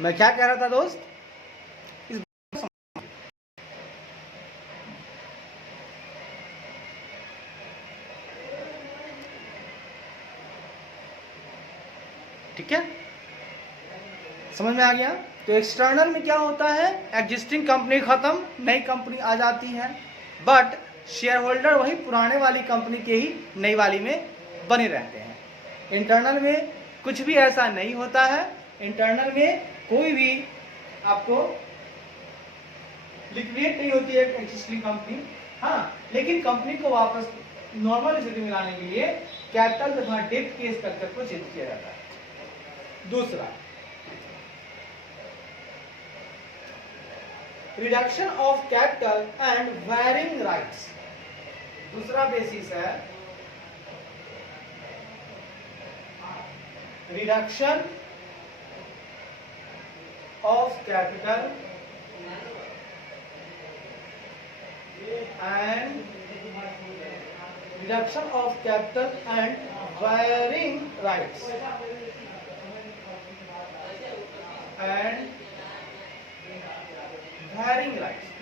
मैं क्या कह रहा था दोस्त? इस ठीक है, समझ में आ गया? तो एक्सटर्नल में क्या होता है, एग्जिस्टिंग कंपनी खत्म, नई कंपनी आ जाती है, बट शेयर होल्डर वही पुराने वाली कंपनी के ही नई वाली में बने रहते हैं। इंटरनल में कुछ भी ऐसा नहीं होता है। इंटरनल में कोई भी आपको लिक्विडेट नहीं होती है एग्जिस्टिंग कंपनी। हाँ, लेकिन कंपनी को वापस नॉर्मल स्थिति में लाने के लिए कैपिटल तथा डेब्ट के स्ट्रक्चर को चेंज किया जाता है। दूसरा, reduction of capital and wearing rights. दूसरा बेसिस है reduction of capital and reduction of capital and varying rights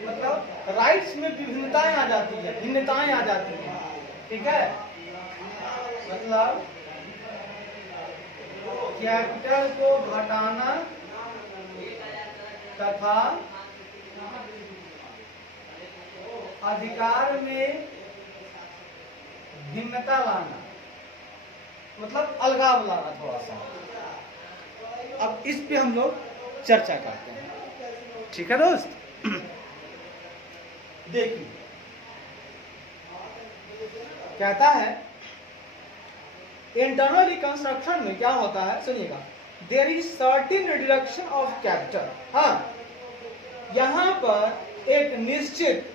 मतलब राइट्स में विभिन्नताएं आ जाती है, भिन्नताएं आ जाती हैं। ठीक है, मतलब कैपिटल को घटाना तथा अधिकार में भिन्नता लाना, मतलब अलगाव लाना थोड़ा सा। अब इस पे हम लोग चर्चा करते हैं। ठीक है दोस्त, देखिए कहता है इंटरनल रिकंस्ट्रक्शन में क्या होता है, सुनिएगा, there is certain reduction of capital. हाँ, यहां पर एक निश्चित,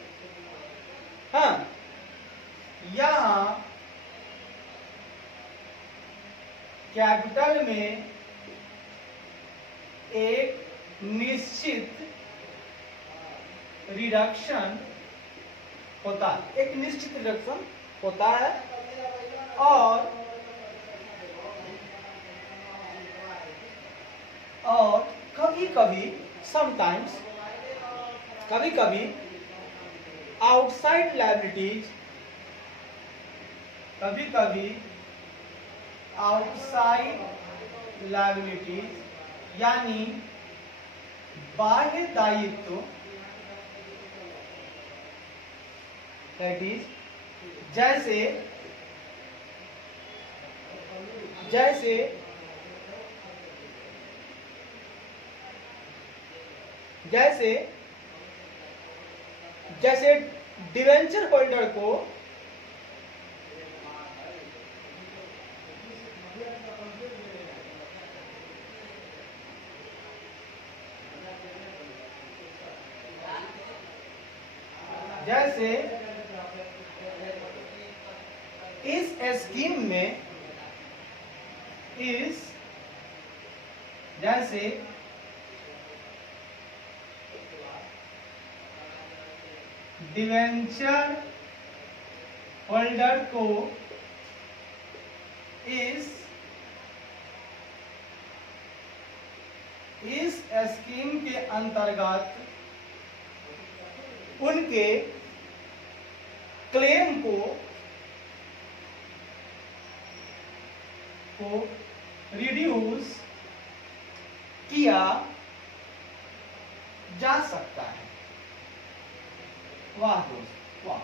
हाँ, यहां कैपिटल में एक निश्चित रिडक्शन होता है, एक निश्चित रिडक्शन होता है, और कभी कभी समटाइम्स, कभी कभी आउटसाइड लायबिलिटीज, कभी कभी आउटसाइड लायबिलिटीज यानी बाह्य दायित्व, दैट इज जैसे जैसे जैसे जैसे डिवेंचर होल्डर को जैसे इस स्कीम में जैसे डिवेंचर होल्डर को इस स्कीम के अंतर्गत उनके क्लेम को रिड्यूस किया जा सकता है। वाह दोस्त वाह,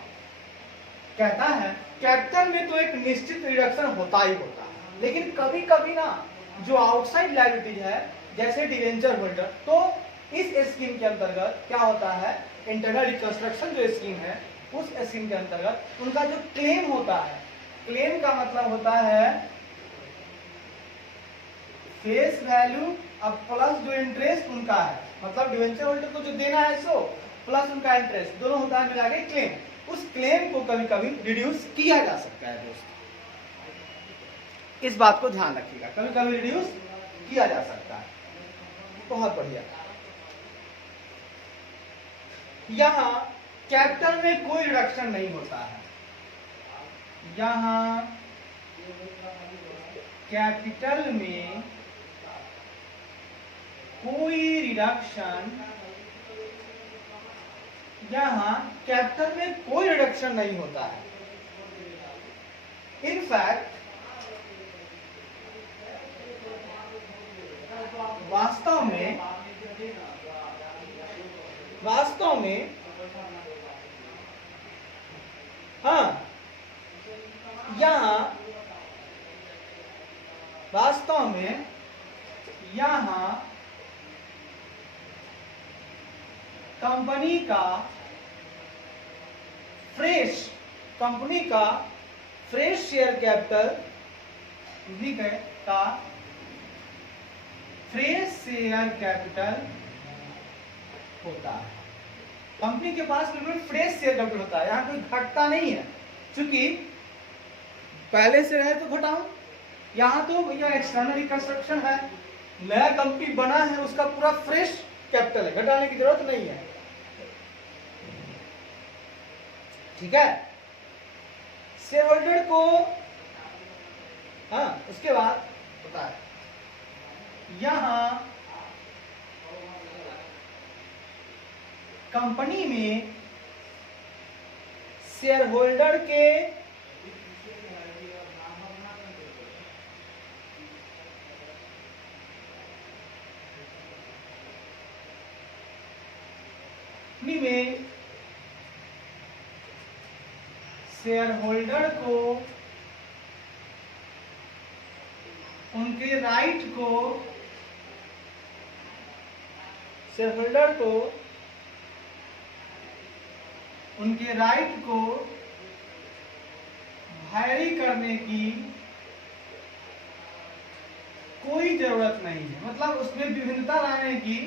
कहता है कैपिटल में तो एक निश्चित रिडक्शन होता ही होता है, लेकिन कभी कभी ना जो आउटसाइड लायबिलिटीज है जैसे डिवेंचर होल्डर, तो इस स्कीम के अंतर्गत क्या होता है, इंटरनल रिकंस्ट्रक्शन जो स्कीम है उस स्कीम के अंतर्गत उनका जो क्लेम होता है, क्लेम का मतलब होता है फेस वैल्यू अब प्लस जो इंटरेस्ट उनका है, मतलब डिवेंचर होल्डर को जो देना है सो प्लस उनका इंटरेस्ट, दोनों होता है मिला के क्लेम। उस क्लेम को कभी कभी रिड्यूस किया जा सकता है दोस्त, इस बात को ध्यान रखिएगा, कभी कभी रिड्यूस किया जा सकता है। बहुत बढ़िया। यहां कैपिटल में कोई रिडक्शन नहीं होता है, यहां कैपिटल में कोई रिडक्शन, यहाँ कैपिटल में कोई रिडक्शन नहीं होता है। इनफैक्ट वास्तव में हाँ, वास्तव में यहाँ कंपनी का फ्रेश शेयर कैपिटल का फ्रेश शेयर कैपिटल होता है। कंपनी के पास बिल्कुल फ्रेश शेयर कैपिटल होता है, यहाँ कोई घटता नहीं है। चूंकि पहले से रहे तो घटाओ, यहाँ तो भैया एक्सटर्नल रिकंस्ट्रक्शन है, नया कंपनी बना है, उसका पूरा फ्रेश कैपिटल है, घटाने की जरूरत नहीं है। ठीक है, शेयर होल्डर को उसके बाद होता है यहां कंपनी में शेयर होल्डर के शेयर होल्डर को उनके राइट को वैरी करने की कोई जरूरत नहीं है। मतलब उसमें विभिन्नता लाने की,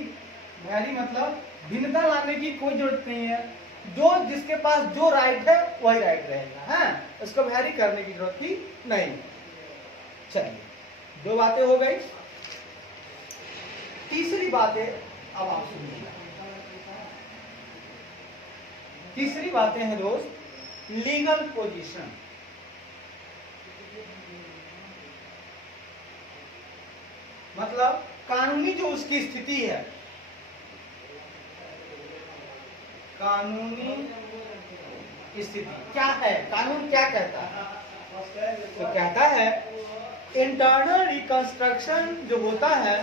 भिन्नता लाने की कोई जरूरत नहीं है। जो जिसके पास जो राइट है वही राइट रहेगा, है, उसको वैरी करने की जरूरत ही नहीं। चलिए, दो बातें हो गई। तीसरी बातें अब आप सुनिए। तीसरी बातें हैं दोस्त, लीगल पोजीशन। मतलब कानूनी जो उसकी स्थिति है, कानूनी स्थिति क्या है, कानून क्या कहता है? तो कहता है इंटरनल रिकंस्ट्रक्शन जो होता है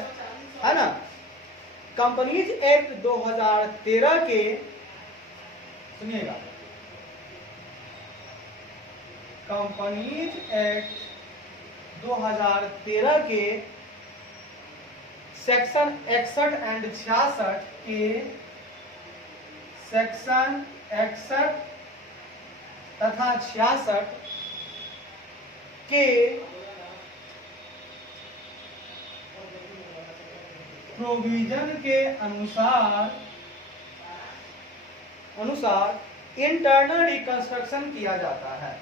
ना, कंपनीज एक्ट 2013 के, सुनिएगा, कंपनीज एक्ट 2013 के सेक्शन 61 एंड 66 के सेक्शन 61 तथा 66 के प्रोविजन के अनुसार इंटरनल रिकंस्ट्रक्शन किया जाता है।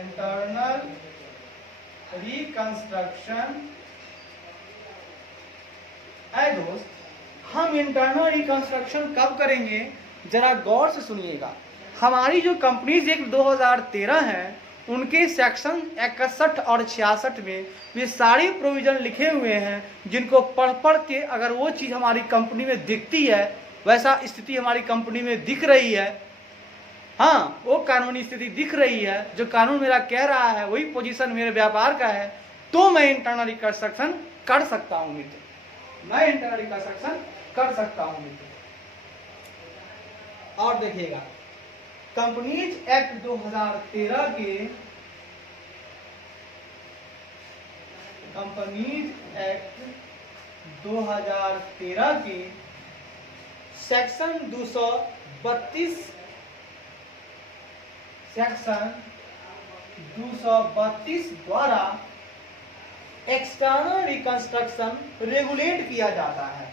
इंटरनल रिकंस्ट्रक्शन है दोस्त। हम इंटरनल रिकंस्ट्रक्शन कब करेंगे, जरा गौर से सुनिएगा। हमारी जो कंपनीज एक्ट 2013 है, उनके सेक्शन 61 और 66 में वे सारी प्रोविजन लिखे हुए हैं, जिनको पढ़ के अगर वो चीज़ हमारी कंपनी में दिखती है, वैसा स्थिति हमारी कंपनी में दिख रही है, हाँ, वो कानूनी स्थिति दिख रही है, जो कानून मेरा कह रहा है, वही पोजीशन मेरे व्यापार का है, तो मैं इंटरनल रिकंस्ट्रक्शन कर सकता हूँ मित्र, मैं इंटरनल रिकंस्ट्रक्शन कर सकता हूँ मित्र। और देखिएगा, कंपनीज एक्ट 2013 के, कंपनीज एक्ट 2013 के सेक्शन 232 द्वारा एक्सटर्नल रिकंस्ट्रक्शन रेगुलेट किया जाता है।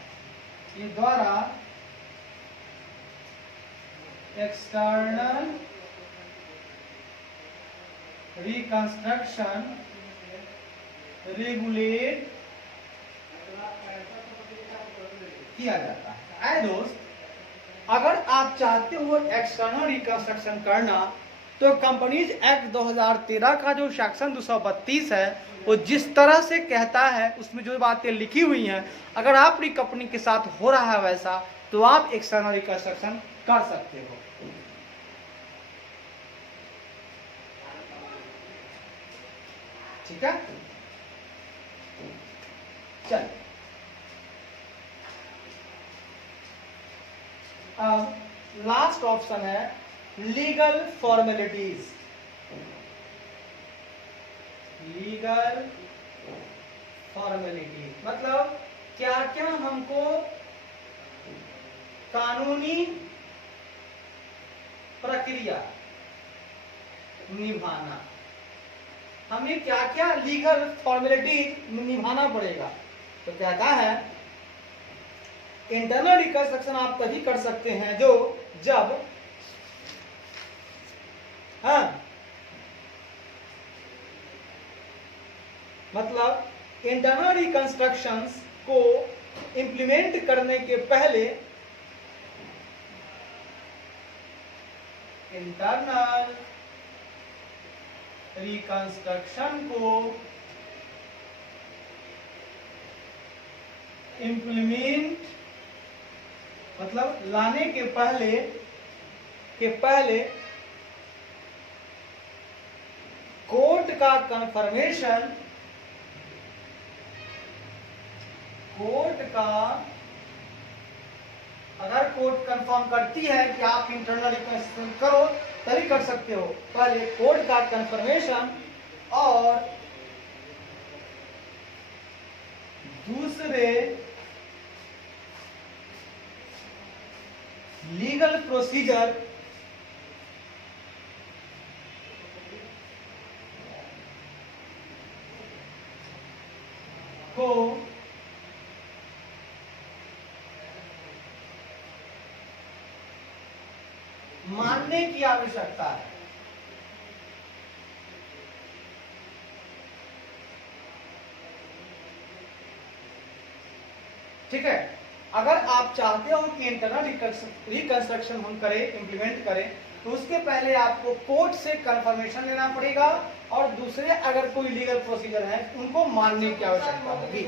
ये द्वारा एक्सटर्नल रिकंस्ट्रक्शन रेगुलेट किया जाता है। दोस्त, अगर आप चाहते हो एक्सटर्नल रिकंस्ट्रक्शन करना, तो कंपनीज एक्ट 2013 का जो सेक्शन 232 है वो जिस तरह से कहता है, उसमें जो बातें लिखी हुई हैं, अगर आपकी कंपनी के साथ हो रहा है वैसा, तो आप एक्सटर्नल रिकंस्ट्रक्शन कर सकते हो। ठीक है, चल अब लास्ट ऑप्शन है लीगल फॉर्मेलिटीज। लीगल फॉर्मेलिटीज मतलब क्या क्या हमको कानूनी प्रक्रिया निभाना, हमें क्या क्या लीगल फॉर्मेलिटीज निभाना पड़ेगा। तो कहता है इंटरनल रिकंस्ट्रक्शन आप तभी कर सकते हैं जब मतलब इंटरनल रिकंस्ट्रक्शंस को इंप्लीमेंट करने के पहले इंटरनल रिकंस्ट्रक्शन को इंप्लीमेंट मतलब लाने के पहले कोर्ट का कंफर्मेशन, अगर कोर्ट कंफर्म करती है कि आप इंटरनल रिकंस्ट्रक्शन करो तभी कर सकते हो, पहले कोर्ट का कंफर्मेशन और दूसरे लीगल प्रोसीजर को मानने की आवश्यकता है। ठीक है, अगर आप चाहते हो कि इंटरनल रिकंस्ट्रक्शन हम करें, इंप्लीमेंट करें, तो उसके पहले आपको कोर्ट से कंफर्मेशन लेना पड़ेगा और दूसरे अगर कोई लीगल प्रोसीजर है उनको मानने की आवश्यकता होगी,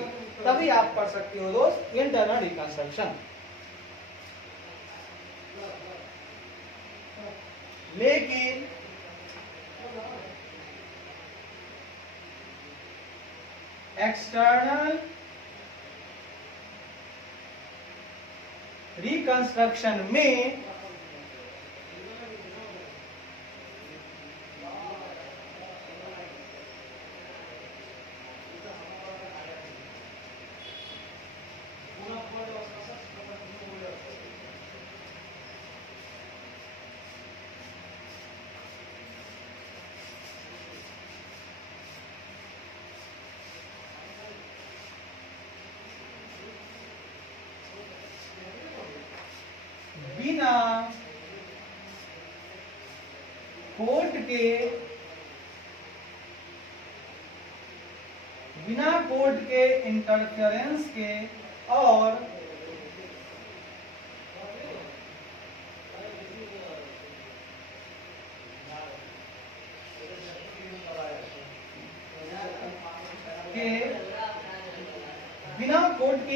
तभी आप कर सकते हो दोस्त इंटरनल रिकंस्ट्रक्शन। लेकिन एक्सटर्नल रिकंस्ट्रक्शन में बिना कोर्ट के इंटरफेरेंस के और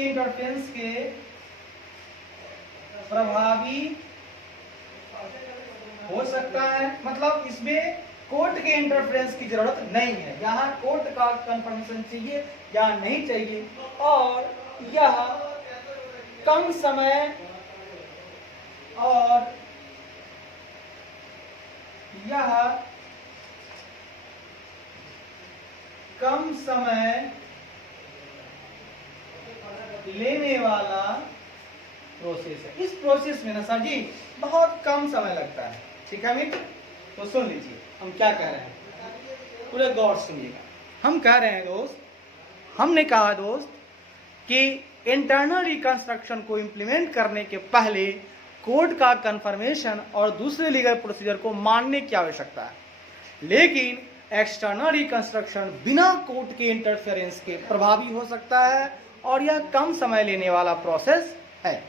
इंटरफेरेंस के प्रभावी हो सकता है, मतलब इसमें कोर्ट के इंटरफेरेंस की जरूरत नहीं है, यहाँ कोर्ट का कंफर्मेशन चाहिए या नहीं चाहिए, और यह कम समय लेने वाला प्रोसेस है। इस प्रोसेस में ना सर जी बहुत कम समय लगता है। ठीक है मित्र, तो सुन लीजिए हम क्या कह रहे हैं, पूरे गौर सुनिएगा। हम कह रहे हैं दोस्त, हमने कहा दोस्त कि इंटरनल रिकंस्ट्रक्शन को इंप्लीमेंट करने के पहले कोर्ट का कंफर्मेशन और दूसरे लीगल प्रोसीजर को मानने की आवश्यकता है, लेकिन एक्सटर्नल रिकंस्ट्रक्शन बिना कोर्ट के इंटरफेरेंस के प्रभावी हो सकता है और यह कम समय लेने वाला प्रोसेस है।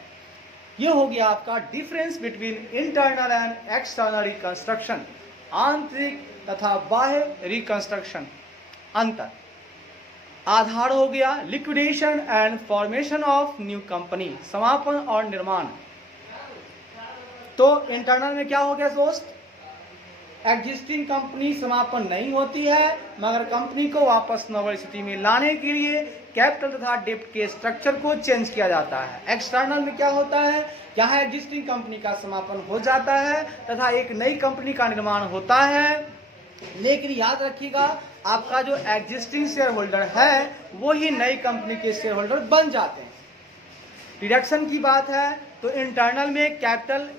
यह हो गया आपका difference between internal and external reconstruction. आंतरिक तथा बाह्य रिकंस्ट्रक्शन। अंतर आधार हो गया liquidation and formation of new company, समापन और निर्माण। तो इंटरनल में क्या हो गया दोस्त, एग्जिस्टिंग कंपनी समापन नहीं होती है, मगर कंपनी को वापस नॉर्मल स्थिति में लाने के लिए कैपिटल तथा डेब्ट के स्ट्रक्चर को चेंज किया जाता है। एक्सटर्नल में क्या होता है, यहाँ एग्जिस्टिंग कंपनी का समापन हो जाता है तथा एक नई कंपनी का निर्माण होता है, लेकिन याद रखिएगा आपका जो एग्जिस्टिंग शेयर होल्डर है वो ही नई कंपनी के शेयर होल्डर बन जाते हैं। रिडक्शन की बात है तो इंटरनल में कैपिटल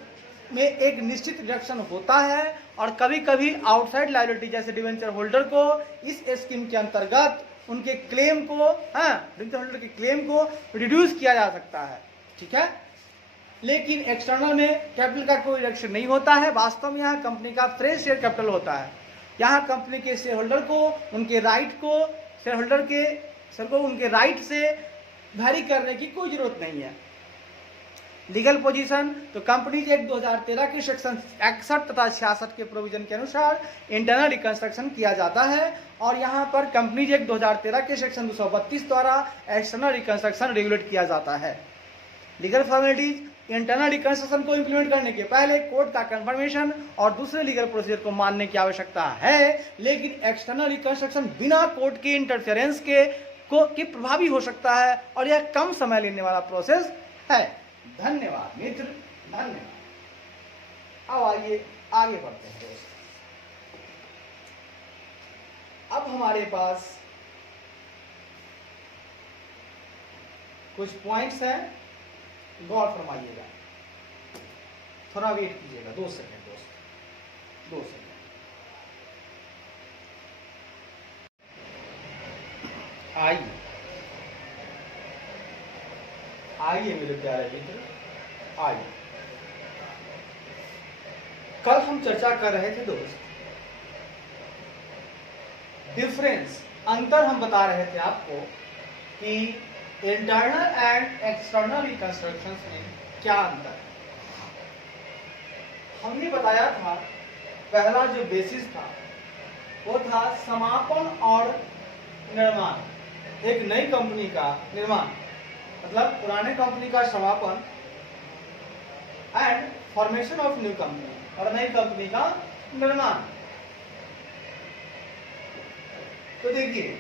में एक निश्चित रिडक्शन होता है और कभी कभी आउटसाइड लायबिलिटी जैसे डिवेंचर होल्डर को इस स्कीम के अंतर्गत उनके क्लेम को डिवेंचर होल्डर के क्लेम को रिड्यूस किया जा सकता है, ठीक है। लेकिन एक्सटर्नल में कैपिटल का कोई रिडक्शन नहीं होता है, वास्तव में यहाँ कंपनी का फ्रेश शेयर कैपिटल होता है। यहाँ कंपनी के शेयर होल्डर को उनके राइट को शेयर होल्डर के शेयर को उनके राइट से वैरी करने की कोई जरूरत नहीं है। लीगल पोजीशन तो कंपनीज एक्ट 2013 के सेक्शन 61 तथा 66 के प्रोविजन के अनुसार इंटरनल रिकंस्ट्रक्शन किया जाता है और यहाँ पर कंपनीज एक्ट 2013 के सेक्शन 232 द्वारा एक्सटर्नल रिकंस्ट्रक्शन रेगुलेट किया जाता है। लीगल फॉर्मेलिटीज, इंटरनल रिकंस्ट्रक्शन को इंप्लीमेंट करने के पहले कोर्ट का कंफर्मेशन और दूसरे लीगल प्रोसीजर को मानने की आवश्यकता है, लेकिन एक्सटर्नल रिकंस्ट्रक्शन बिना कोर्ट के इंटरफेरेंस के प्रभावी हो सकता है और यह कम समय लेने वाला प्रोसेस है। धन्यवाद मित्र, धन्यवाद। अब आइए आगे बढ़ते हैं दोस्त। अब हमारे पास कुछ पॉइंट्स हैं, गौर फरमाइएगा, थोड़ा वेट कीजिएगा, 2 सेकंड दोस्त, 2 सेकंड। आइए मेरे प्यारे मित्र, आइए। कल हम चर्चा कर रहे थे दोस्त, डिफरेंस, अंतर हम बता रहे थे आपको कि इंटरनल एंड एक्सटर्नल रिकंस्ट्रक्शन में क्या अंतर है। हमने बताया था पहला जो बेसिस था वो था समापन और निर्माण। एक नई कंपनी का निर्माण मतलब पुराने कंपनी का समापन and formation of new company और नई कंपनी का निर्माण। तो देखिए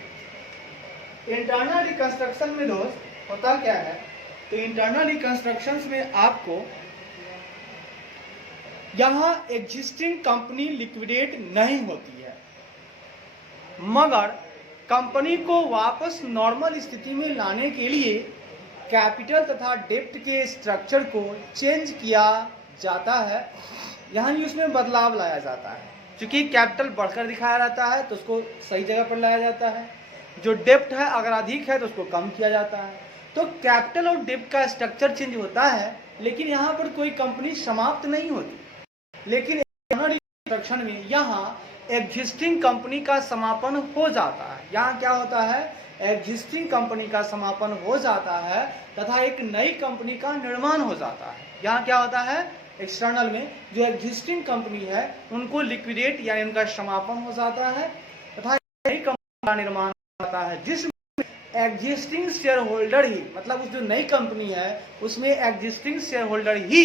इंटरनल रिकंस्ट्रक्शन में दोस्त होता क्या है, तो इंटरनल रिकंस्ट्रक्शन में आपको यहां एग्जिस्टिंग कंपनी लिक्विडेट नहीं होती है, मगर कंपनी को वापस नॉर्मल स्थिति में लाने के लिए कैपिटल तथा डेब्ट के स्ट्रक्चर को चेंज किया जाता है, यानी उसमें बदलाव लाया जाता है। क्योंकि कैपिटल बढ़कर दिखाया रहता है तो उसको सही जगह पर लाया जाता है, जो डेब्ट है अगर अधिक है तो उसको कम किया जाता है। तो कैपिटल और डेब्ट का स्ट्रक्चर चेंज होता है, लेकिन यहाँ पर कोई कंपनी समाप्त नहीं होती। लेकिन रिकंस्ट्रक्शन में यहाँ एग्जिस्टिंग कंपनी का समापन हो जाता है। यहाँ क्या होता है, एग्जिस्टिंग कंपनी का समापन हो जाता है तथा एक नई कंपनी का निर्माण हो जाता है। यहाँ क्या होता है, एक्सटर्नल में जो एग्जिस्टिंग कंपनी है उनको लिक्विडेट यानी उनका समापन हो जाता है तथा नई कंपनी का निर्माण हो जाता है, जिसमें एग्जिस्टिंग शेयर होल्डर ही, मतलब उस जो नई कंपनी है उसमें एग्जिस्टिंग शेयर होल्डर ही।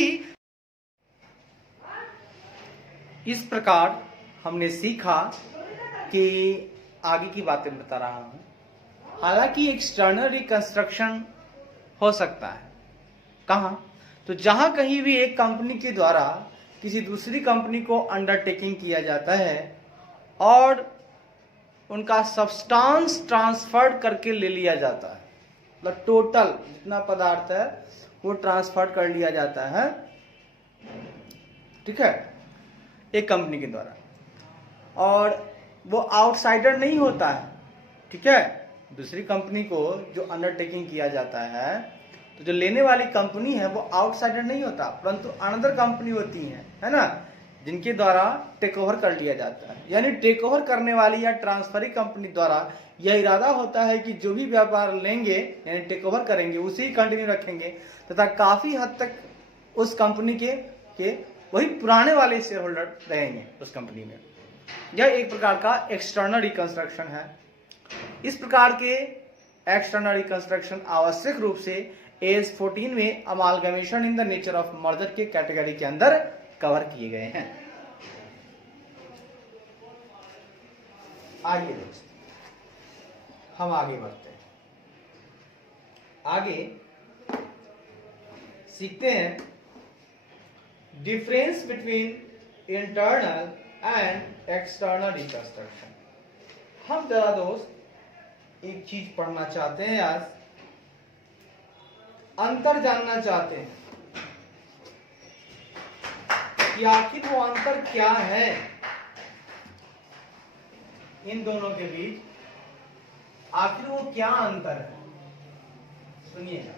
इस प्रकार हमने सीखा कि आगे की बातें बता रहा हूं। हालांकि एक्सटर्नल रिकंस्ट्रक्शन हो सकता है कहां, तो जहां कहीं भी एक कंपनी के द्वारा किसी दूसरी कंपनी को अंडरटेकिंग किया जाता है और उनका सब्सटेंस ट्रांसफर करके ले लिया जाता है, मतलब टोटल जितना पदार्थ है वो ट्रांसफर कर लिया जाता है, ठीक है, एक कंपनी के द्वारा, और वो आउटसाइडर नहीं होता है, ठीक है। दूसरी कंपनी को जो अंडरटेकिंग किया जाता है तो जो लेने वाली कंपनी है वो आउटसाइडर नहीं होता, परंतु अनदर कंपनी होती है ना, जिनके द्वारा टेक ओवर कर लिया जाता है। यानी टेक ओवर करने वाली या ट्रांसफरी कंपनी द्वारा यह इरादा होता है कि जो भी व्यापार लेंगे यानी टेक ओवर करेंगे उसी कंटिन्यू रखेंगे तथा काफी हद तक उस कंपनी के वही पुराने वाले शेयर होल्डर रहेंगे उस कंपनी में। यह एक प्रकार का एक्सटर्नल रिकंस्ट्रक्शन है। इस प्रकार के एक्सटर्नल रिकंस्ट्रक्शन आवश्यक रूप से एज 14 में amalgamation in the nature of merger के कैटेगरी के अंदर कवर किए गए हैं। आइए दोस्त हम आगे बढ़ते हैं, आगे सीखते हैं difference between internal and external reconstruction. हम जरा दोस्त एक चीज पढ़ना चाहते हैं आज, अंतर जानना चाहते हैं कि आखिर वो अंतर क्या है इन दोनों के बीच, आखिर वो क्या अंतर है। सुनिएगा,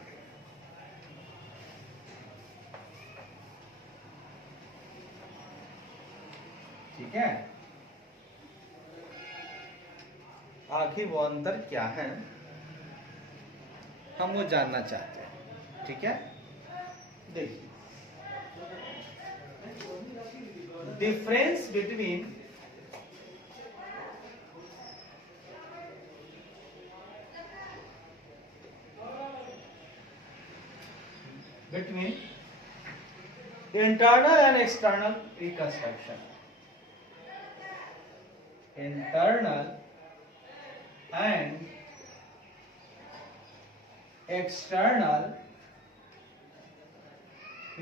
ठीक है, आखिर वो अंतर क्या है हम वो जानना चाहते हैं। ठीक है, देखिए difference between internal and external reconstruction, internal and external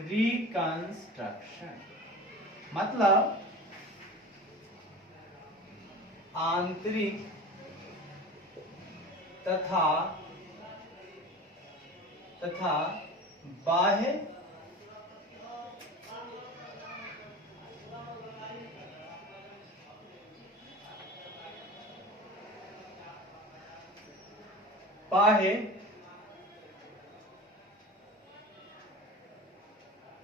reconstruction मतलब आंतरिक तथा बाह्य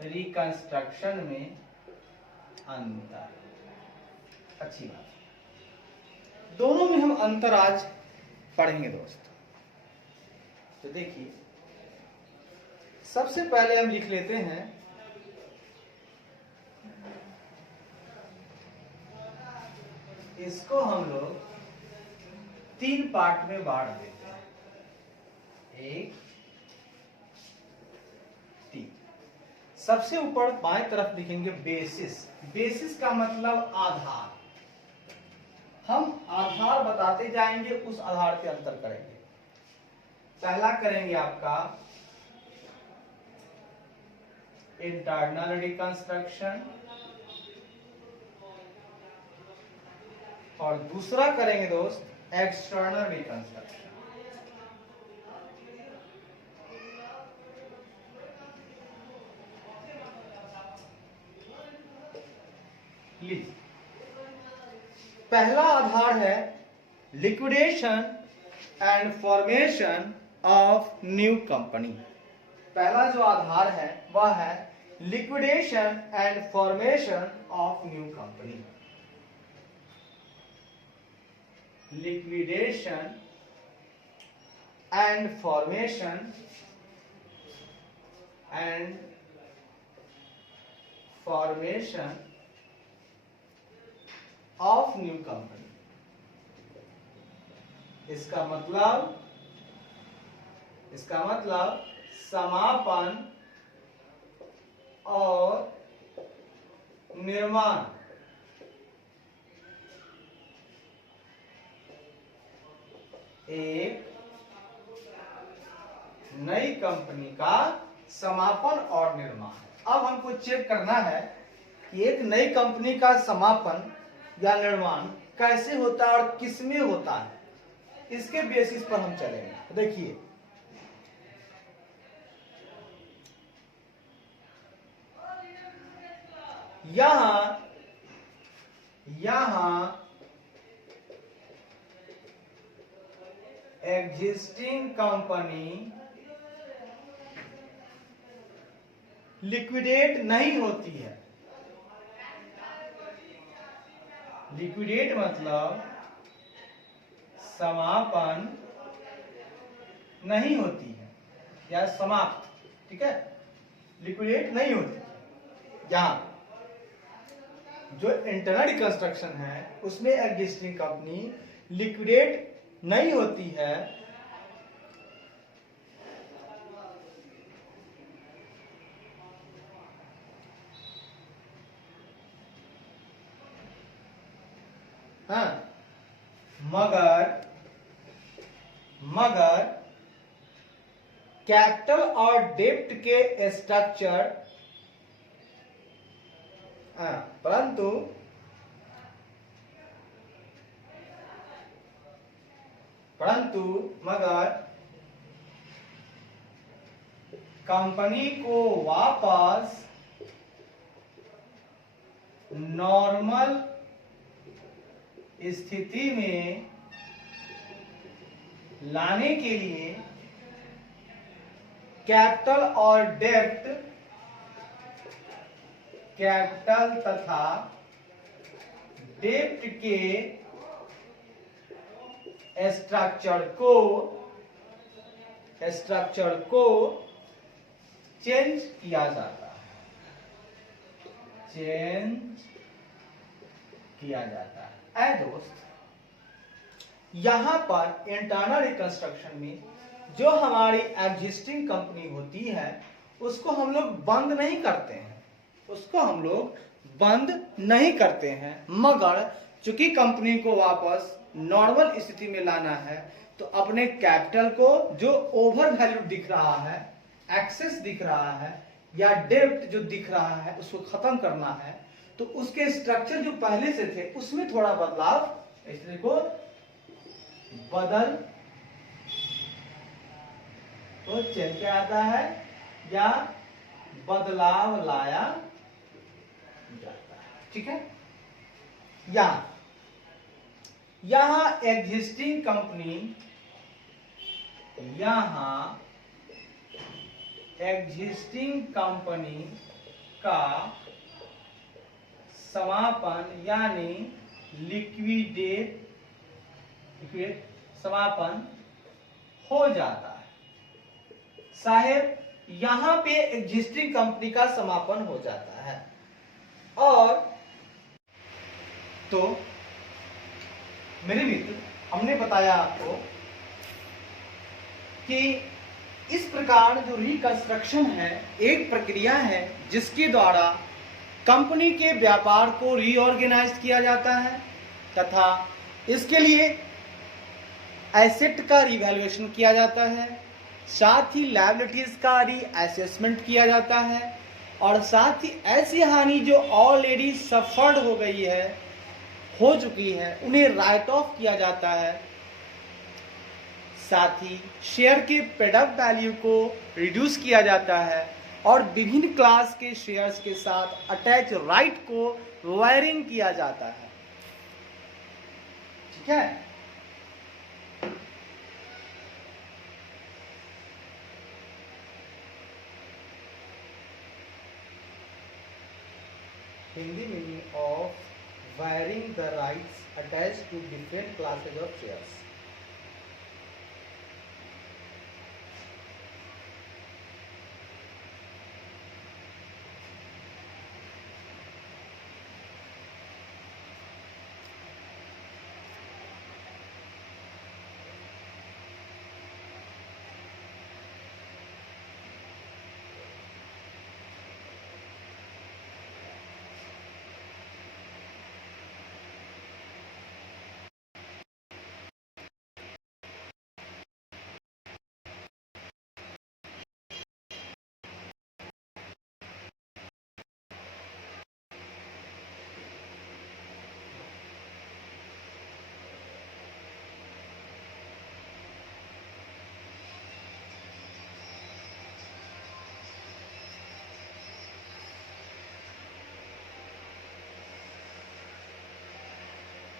रिकंस्ट्रक्शन में अंतर। अच्छी बात, दोनों में हम अंतर आज पढ़ेंगे दोस्त। तो देखिए सबसे पहले हम लिख लेते हैं इसको हम लोग 3 पार्ट में बांट देते हैं, 1 3। सबसे ऊपर बाएं तरफ लिखेंगे बेसिस। बेसिस का मतलब आधार। हम आधार बताते जाएंगे, उस आधार पे अंतर करेंगे। पहला करेंगे आपका इंटरनल रिकंस्ट्रक्शन और दूसरा करेंगे दोस्त एक्सटर्नल रिकंस्ट्रक्शन। प्लीज, पहला आधार है liquidation and formation of new company. पहला जो आधार है वह है liquidation and formation of new company. Liquidation and formation of new company. इसका मतलब समापन और निर्माण। एक नई कंपनी का समापन और निर्माण। अब हमको चेक करना है कि एक नई कंपनी का समापन या निर्माण कैसे होता है और किसमें होता है, इसके बेसिस पर हम चलेंगे। देखिए यहां एग्जिस्टिंग कंपनी लिक्विडेट नहीं होती है। लिक्विडेट मतलब समापन नहीं होती है या समाप्त, ठीक है, लिक्विडेट नहीं होती। जो इंटरनल रिकंस्ट्रक्शन है उसमें एग्जिस्टिंग कंपनी लिक्विडेट नहीं होती है, हाँ, मगर कैपिटल और डेब्ट के स्ट्रक्चर, परंतु मगर कंपनी को वापस नॉर्मल स्थिति में लाने के लिए कैपिटल और डेब्ट, कैपिटल तथा डेब्ट के स्ट्रक्चर को चेंज किया जाता है, दोस्त यहां पर इंटरनल रिकंस्ट्रक्शन में जो हमारी एग्जिस्टिंग कंपनी होती है उसको हम लोग बंद नहीं करते हैं, मगर चूंकि कंपनी को वापस नॉर्मल स्थिति में लाना है तो अपने कैपिटल को जो ओवर वैल्यू दिख रहा है, एक्सेस दिख रहा है या डेब्ट जो दिख रहा है उसको खत्म करना है, तो उसके स्ट्रक्चर जो पहले से थे उसमें थोड़ा बदलाव, इसलिए को बदल तो चेंज क्या आता है या बदलाव लाया जाता है। ठीक है, यहां एग्जिस्टिंग कंपनी का समापन यानी लिक्विडेट समापन हो जाता है। साहेब यहां पे एग्जिस्टिंग कंपनी का समापन हो जाता है, और तो मेरे मित्र हमने बताया आपको कि इस प्रकार जो रिकंस्ट्रक्शन है एक प्रक्रिया है जिसके द्वारा कंपनी के व्यापार को रीऑर्गेनाइज किया जाता है तथा इसके लिए एसेट का रिवैल्यूएशन किया जाता है, साथ ही लायबिलिटीज का रीअसेसमेंट किया जाता है, और साथ ही ऐसी हानि जो ऑलरेडी सफर्ड हो चुकी है उन्हें राइट ऑफ किया जाता है। साथ ही शेयर के प्रोडक्ट वैल्यू को रिड्यूस किया जाता है और विभिन्न क्लास के शेयर्स के साथ अटैच राइट को वायरिंग किया जाता है। ठीक है, Hindi meaning of varying the rights attached to different classes of shares.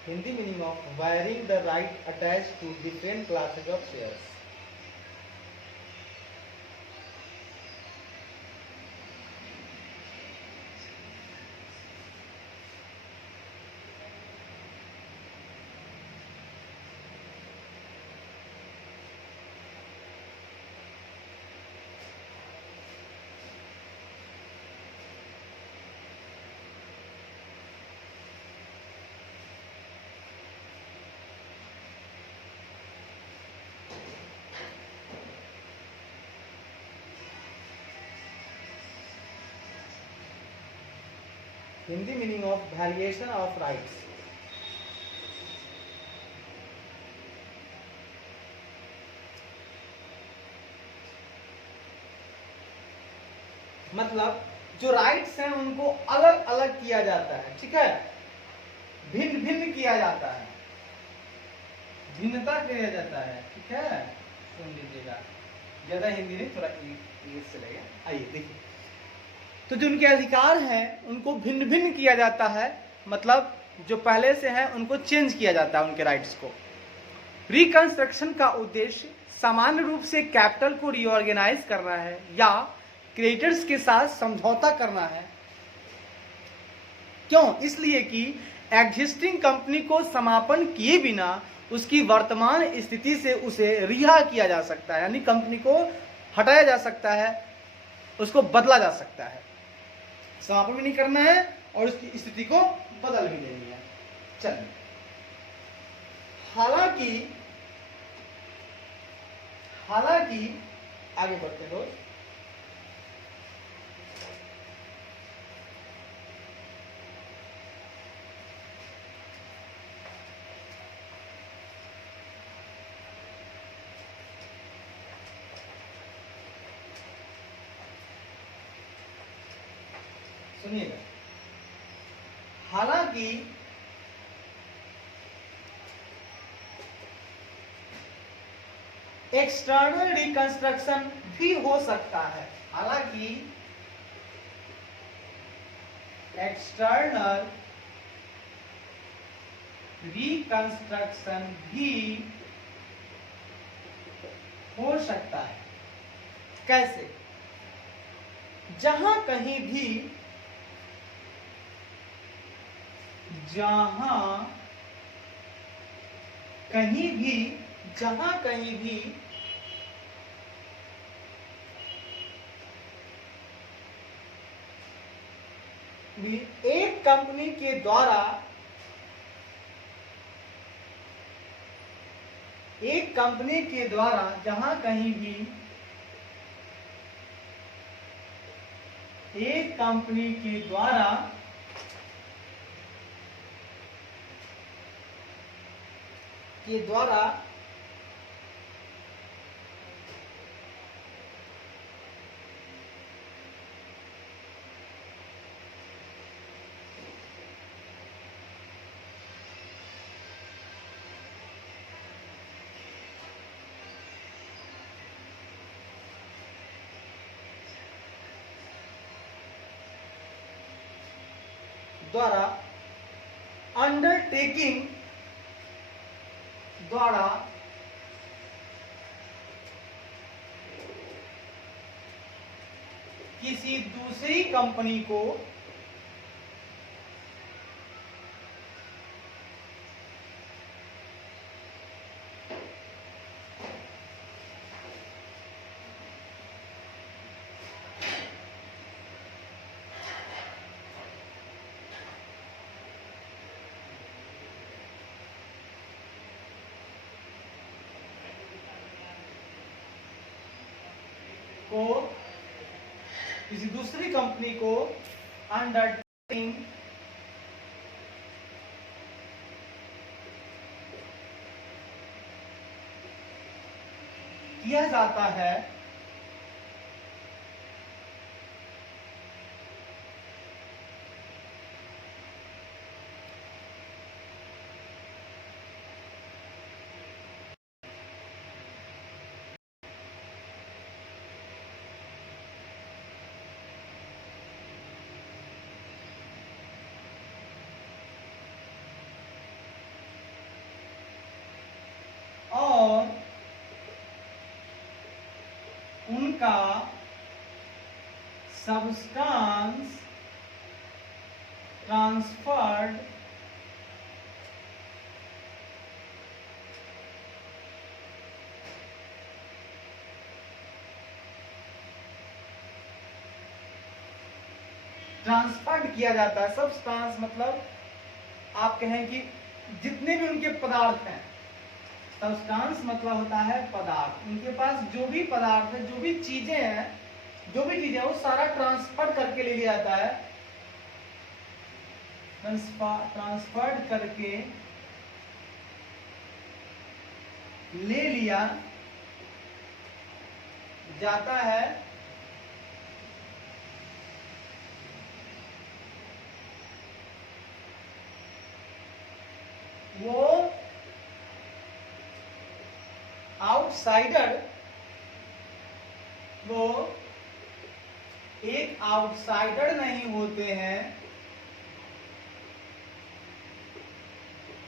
Hindi meaning of varying the right attached to different classes of shares. Hindi meaning of variation of rights. मतलब जो rights हैं उनको अलग अलग किया जाता है, ठीक है, भिन्न भिन्न किया जाता है, भिन्नता किया जाता है, ठीक है। सुन लीजिएगा, ज्यादा हिंदी नहीं, थोड़ा इंग्लिश चलेगा। आइए देखिए, तो जो उनके अधिकार हैं उनको भिन्न भिन्न किया जाता है, मतलब जो पहले से हैं उनको चेंज किया जाता है, उनके राइट्स को। रिकंस्ट्रक्शन का उद्देश्य सामान्य रूप से कैपिटल को रीऑर्गेनाइज करना है या क्रेडिटर्स के साथ समझौता करना है। क्यों? इसलिए कि एग्जिस्टिंग कंपनी को समापन किए बिना उसकी वर्तमान स्थिति से उसे रिहा किया जा सकता है, यानी कंपनी को हटाया जा सकता है, उसको बदला जा सकता है। समापन भी नहीं करना है और उसकी स्थिति को बदल भी देनी है। चलिए, हालांकि आगे बढ़ते हैं। सुनिएगा, हालांकि एक्सटर्नल रिकंस्ट्रक्शन भी हो सकता है, हालांकि एक्सटर्नल रिकंस्ट्रक्शन भी हो सकता है। कैसे? जहां कहीं भी एक कंपनी के द्वारा जहां कहीं भी एक कंपनी के द्वारा अंडरटेकिंग द्वारा किसी दूसरी कंपनी को अंडरटेकिंग किया जाता है और उनका सब्सटेंस ट्रांसफर्ड किया जाता है। सब्सटेंस मतलब आप कहें कि जितने भी उनके पदार्थ हैं, सब्सटेंस मतलब होता है पदार्थ, उनके पास जो भी पदार्थ है, जो भी चीजें हैं वो सारा ट्रांसफर करके ले लिया जाता है ट्रांसफर्ड करके ले लिया जाता है वो आउटसाइडर, वो एक आउटसाइडर नहीं होते हैं,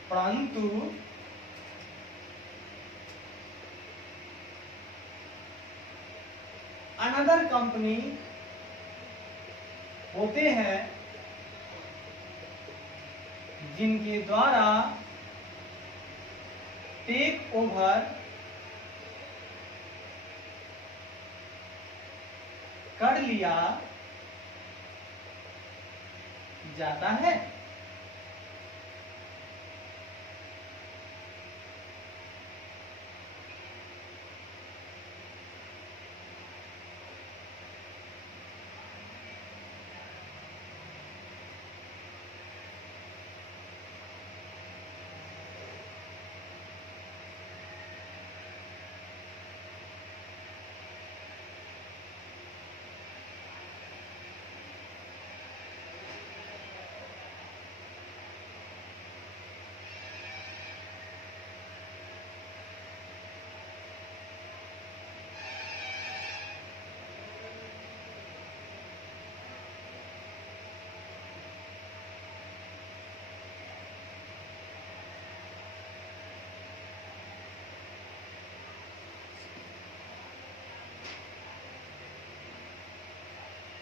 परंतु अनदर कंपनी होते हैं जिनके द्वारा टेक ओवर कर लिया जाता है।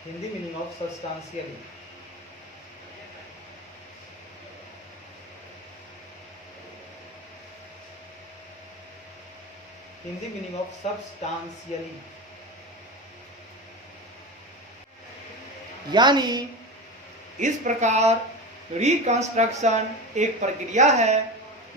Hindi meaning of substantially. Hindi meaning of substantially यानी इस प्रकार रिकंस्ट्रक्शन एक प्रक्रिया है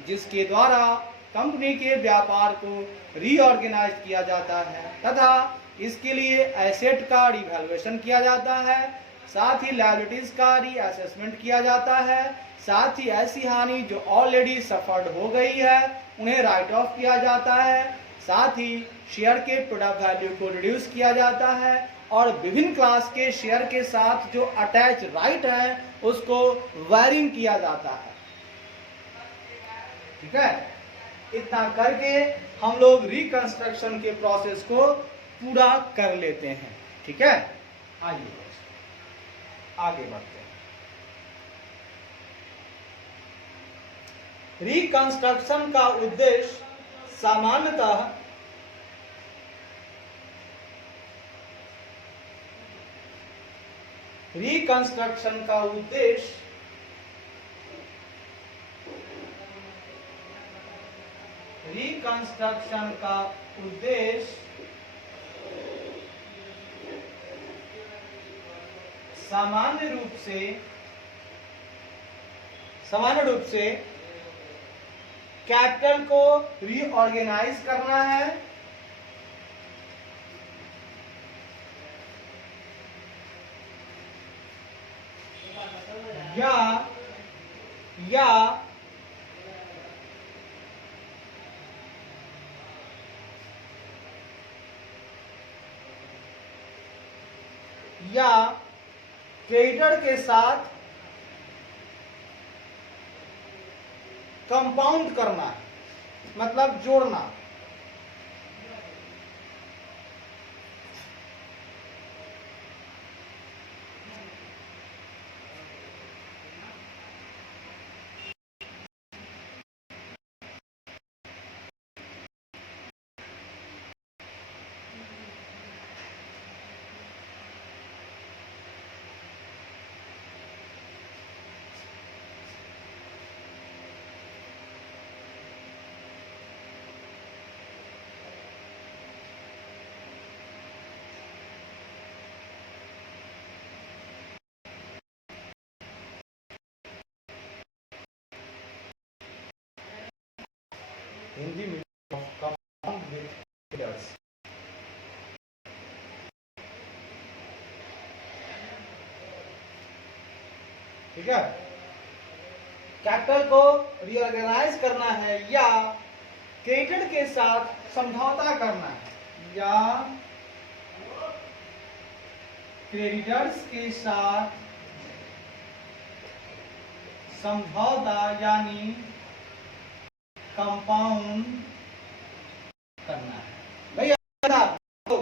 जिसके द्वारा कंपनी के व्यापार को रीऑर्गेनाइज किया जाता है तथा इसके लिए एसेट का रिवैल्यूएशन किया जाता है, साथ ही लायबिलिटीज का रीअसेसमेंट किया जाता है, साथ ही ऐसी हानि जो ऑलरेडी सफर्ड हो गई है उन्हें राइट ऑफ किया जाता है, साथ ही शेयर के प्रोडक्ट वैल्यू को रिड्यूस किया जाता है और विभिन्न क्लास के शेयर के साथ जो अटैच राइट है उसको वायरिंग किया जाता है। ठीक है, इतना करके हम लोग रिकंस्ट्रक्शन के प्रोसेस को पूरा कर लेते हैं। ठीक है, आइए आगे बढ़ते हैं। रिकंस्ट्रक्शन का उद्देश्य सामान्यतः रिकंस्ट्रक्शन का उद्देश्य सामान्य रूप से कैपिटल को रीऑर्गेनाइज करना है या क्रेडिटर के साथ कंपाउंड करना है, मतलब जोड़ना। हिंदी में कंपाउंड विथ क्रेडिटर्स। ठीक है, कैपिटल को रीऑर्गेनाइज करना है या क्रेडिटर के साथ समझौता करना है या क्रेडिटर्स के साथ समझौता यानी कंपाउंड करना है। भैया तो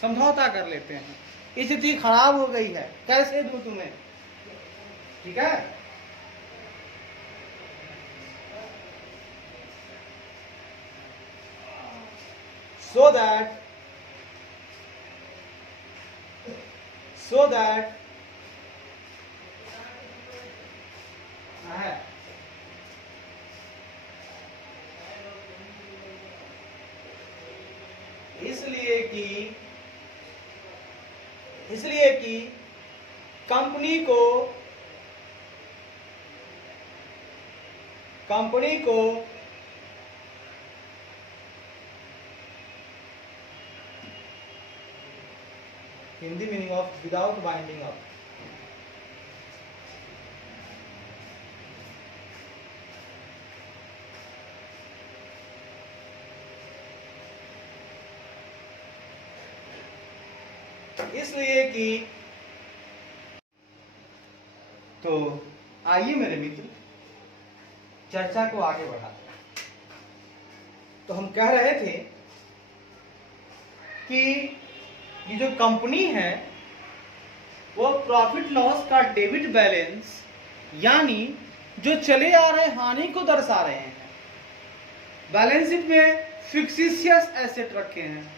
समझौता कर लेते हैं, स्थिति खराब हो गई है, कैसे दूं तुम्हें, ठीक है। so that इसलिए कि कंपनी को Hindi meaning of without binding up, इसलिए कि तो आइए मेरे मित्र चर्चा को आगे बढ़ाते हैं। तो हम कह रहे थे कि ये जो कंपनी है वो प्रॉफिट लॉस का डेबिट बैलेंस यानी जो चले आ रहे हानि को दर्शा रहे हैं। बैलेंस शीट में फिक्सिशियस एसेट रखे हैं,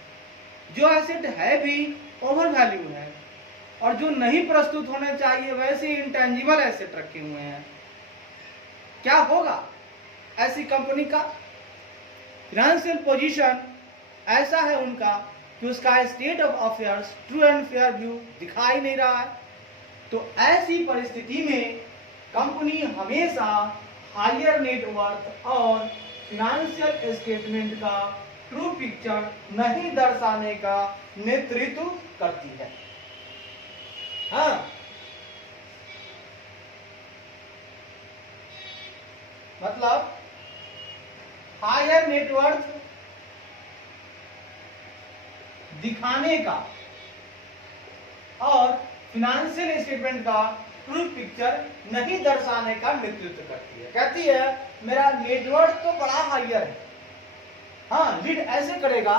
जो एसेट है भी ओवर वैल्यू है, और जो नहीं प्रस्तुत होने चाहिए वैसे इंटेंजिबल एसेट रखे हुए हैं। क्या होगा ऐसी कंपनी का? फाइनेंशियल पोजीशन ऐसा है उनका कि उसका state of affairs true and fair view दिखाई नहीं रहा है। तो ऐसी परिस्थिति में कंपनी हमेशा हायर नेटवर्थ और फाइनेंशियल स्टेटमेंट का ट्रू पिक्चर नहीं दर्शाने का नेतृत्व करती है। हाँ, मतलब हायर नेटवर्थ दिखाने का और फाइनेंशियल स्टेटमेंट का ट्रू पिक्चर नहीं दर्शाने का नेतृत्व करती है। कहती है मेरा नेटवर्थ तो बड़ा हायर है, हाँ लीड ऐसे करेगा,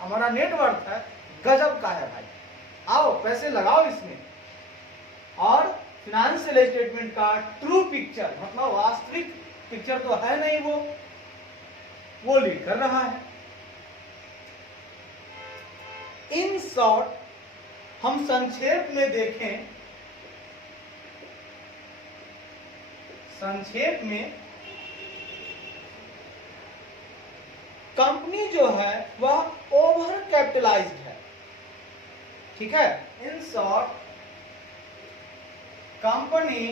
हमारा नेटवर्थ है गजब का है भाई, आओ पैसे लगाओ इसमें। और फाइनेंशियल स्टेटमेंट का ट्रू पिक्चर मतलब वास्तविक पिक्चर तो है नहीं, वो लीड कर रहा है। इन शॉर्ट हम संक्षेप में देखें, संक्षेप में कंपनी जो है वह ओवर कैपिटलाइज्ड है, ठीक है। इन शॉर्ट कंपनी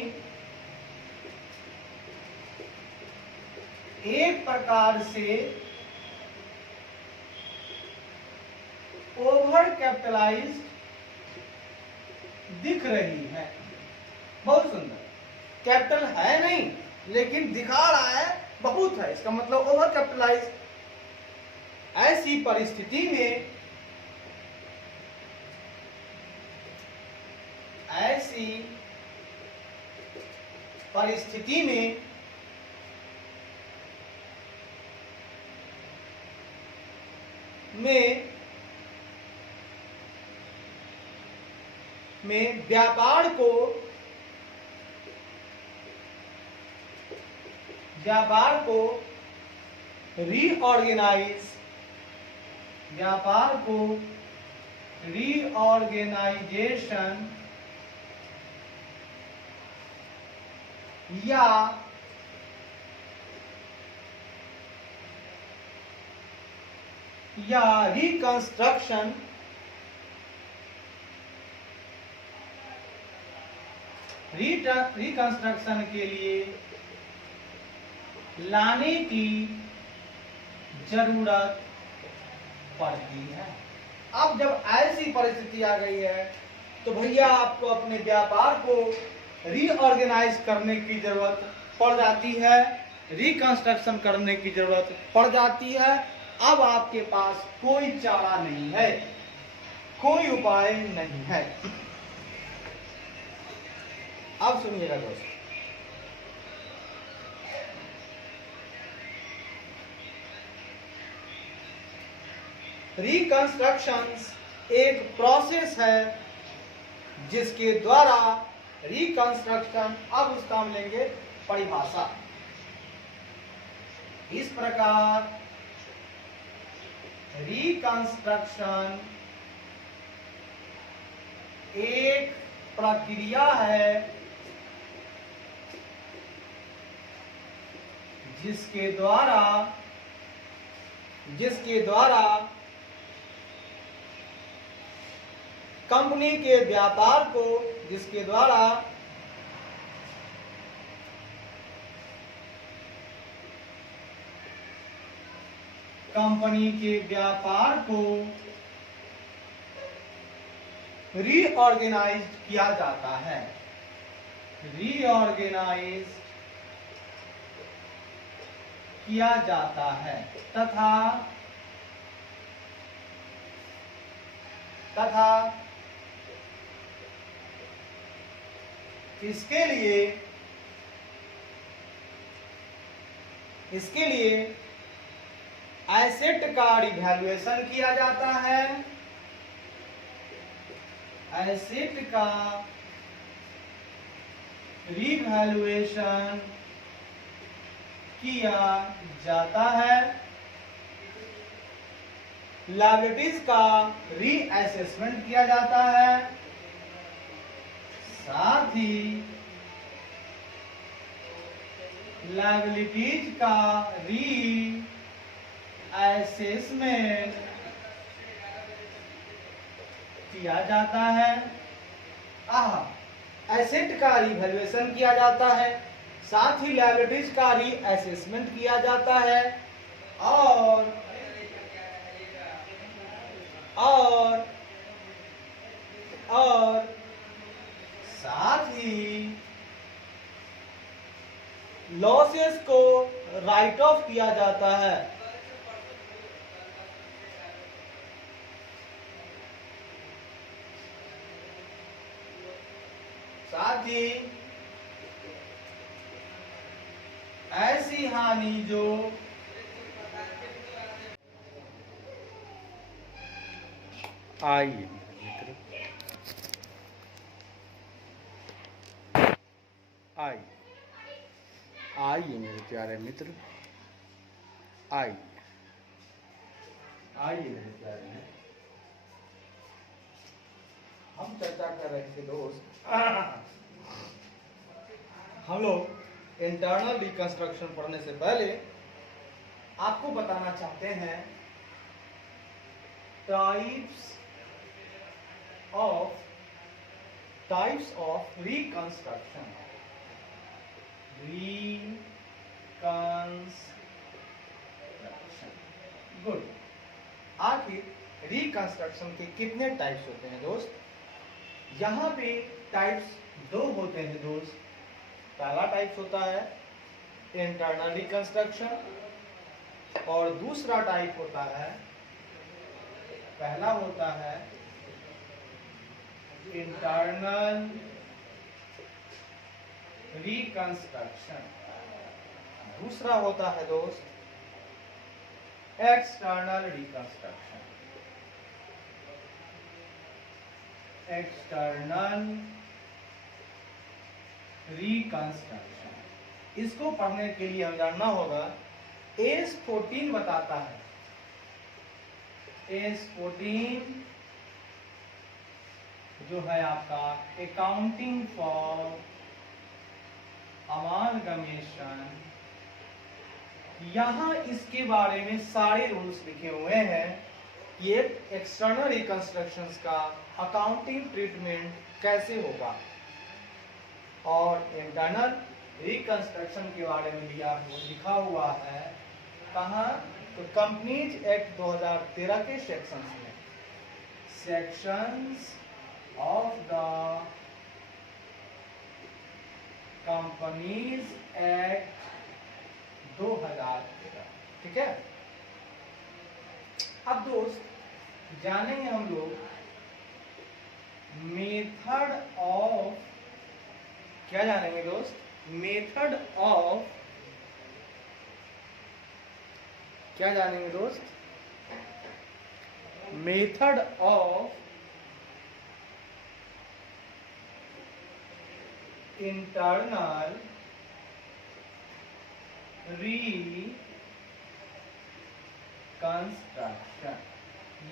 एक प्रकार से ओवर कैपिटलाइज्ड दिख रही है। बहुत सुंदर, कैपिटल है नहीं लेकिन दिखा रहा है बहुत है, इसका मतलब ओवर कैपिटलाइज्ड। ऐसी परिस्थिति में में व्यापार को रीऑर्गेनाइजेशन या रिकंस्ट्रक्शन के लिए लाने की जरूरत पड़ती है। अब जब ऐसी परिस्थिति आ गई है तो भैया आपको अपने व्यापार को रीऑर्गेनाइज करने की जरूरत पड़ जाती है, रिकंस्ट्रक्शन करने की जरूरत पड़ जाती है। अब आपके पास कोई चारा नहीं है, कोई उपाय नहीं है। अब सुनिएगा दोस्त, रिकंस्ट्रक्शन एक प्रोसेस है जिसके द्वारा रिकंस्ट्रक्शन, अब उसका हम लेंगे परिभाषा। इस प्रकार रिकंस्ट्रक्शन एक प्रक्रिया है जिसके द्वारा कंपनी के व्यापार को, जिसके द्वारा कंपनी के व्यापार को रीऑर्गेनाइज किया जाता है, रीऑर्गेनाइज किया जाता है तथा इसके लिए एसेट का रिवैल्यूएशन किया जाता है, एसेट का रिवैल्यूएशन किया जाता है, लायबिलिटीज का रीअसेसमेंट किया जाता है, साथ ही लायबिलिटीज का रीअसेसमेंट किया जाता है। एसेट का रिवैल्यूएशन किया जाता है, साथ ही लायबिलिटीज का रीअसेसमेंट किया जाता है, और साथ ही लॉसेस को राइट ऑफ किया जाता है। साथ ही ऐसी हानि जो आइए मेरे प्यारे मित्र, आइए मेरे प्यारे हैं, हम चर्चा कर रहे थे दोस्त, हम लोग इंटरनल रिकंस्ट्रक्शन पढ़ने से पहले आपको बताना चाहते हैं टाइप्स ऑफ रिकंस्ट्रक्शन। गुड। आखिर रिकंस्ट्रक्शन के कितने टाइप्स होते हैं दोस्त? यहाँ पे टाइप्स दो होते हैं दोस्त। पहला टाइप्स होता है इंटरनल रिकंस्ट्रक्शन और दूसरा टाइप होता है, पहला होता है इंटरनल रिकंस्ट्रक्शन, दूसरा होता है दोस्त एक्सटर्नल रिकंस्ट्रक्शन। एक्सटर्नल रिकंस्ट्रक्शन, इसको पढ़ने के लिए हमें जानना होगा एस 14 बताता है, एस 14 जो है आपका अकाउंटिंग फॉर अमालगमेशन। यहां इसके बारे में सारे रूल्स लिखे हुए हैं कि एक एक्सटर्नल रिकंस्ट्रक्शंस का अकाउंटिंग ट्रीटमेंट कैसे होगा, और इंटरनल रिकंस्ट्रक्शन के बारे में भी आपको लिखा हुआ है। कहाँ? तो कंपनीज एक्ट 2013 के सेक्शंस में, sections of the companies act 2013। ठीक है। अब दोस्त जानेंगे हम लोग मेथड ऑफ, क्या जानेंगे दोस्त, मेथड ऑफ, क्या जानेंगे दोस्त, मेथड ऑफ इंटरनल रिकंस्ट्रक्शन।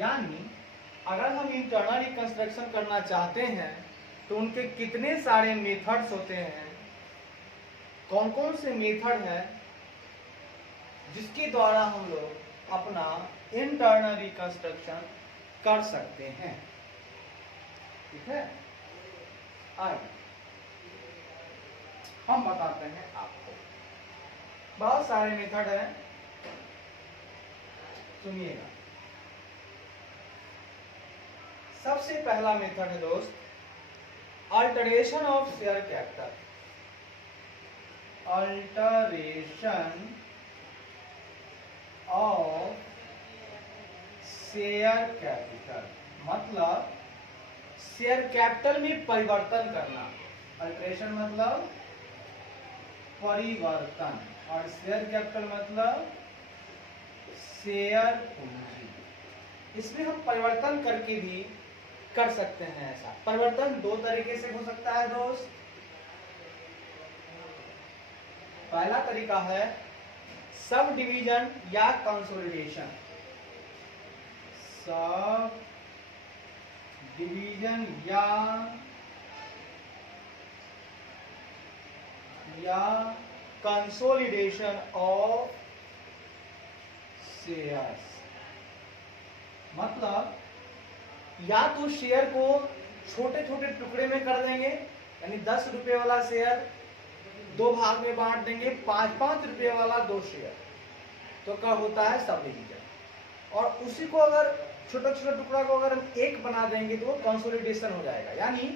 यानी अगर हम इंटरनल रिकंस्ट्रक्शन करना चाहते हैं तो उनके कितने सारे मेथड्स होते हैं, कौन कौन से मेथड हैं जिसके द्वारा हम लोग अपना इंटरनल रिकंस्ट्रक्शन कर सकते हैं। ठीक है, आइए हम बताते हैं आपको। बहुत सारे मेथड हैं, सुनिएगा। सबसे पहला मेथड है दोस्त alteration of share capital. Alteration of share capital मतलब शेयर कैपिटल में परिवर्तन करना। अल्टरेशन मतलब परिवर्तन और शेयर कैपिटल मतलब शेयर पूंजी। इसमें हम परिवर्तन करके भी कर सकते हैं। ऐसा परिवर्तन दो तरीके से हो सकता है दोस्त। पहला तरीका है सब डिवीजन या कंसोलिडेशन। सब डिवीजन या कंसोलिडेशन ऑफ शेयर्स। मतलब या तो शेयर को छोटे छोटे टुकड़े में कर देंगे, यानी 10 रुपए वाला शेयर दो भाग में बांट देंगे, 5-5 रुपए वाला 2 शेयर, तो क्या होता है सब डिवीजन। और उसी को अगर छोटा छोटा टुकड़ा को अगर हम एक बना देंगे तो कंसोलिडेशन हो जाएगा। यानी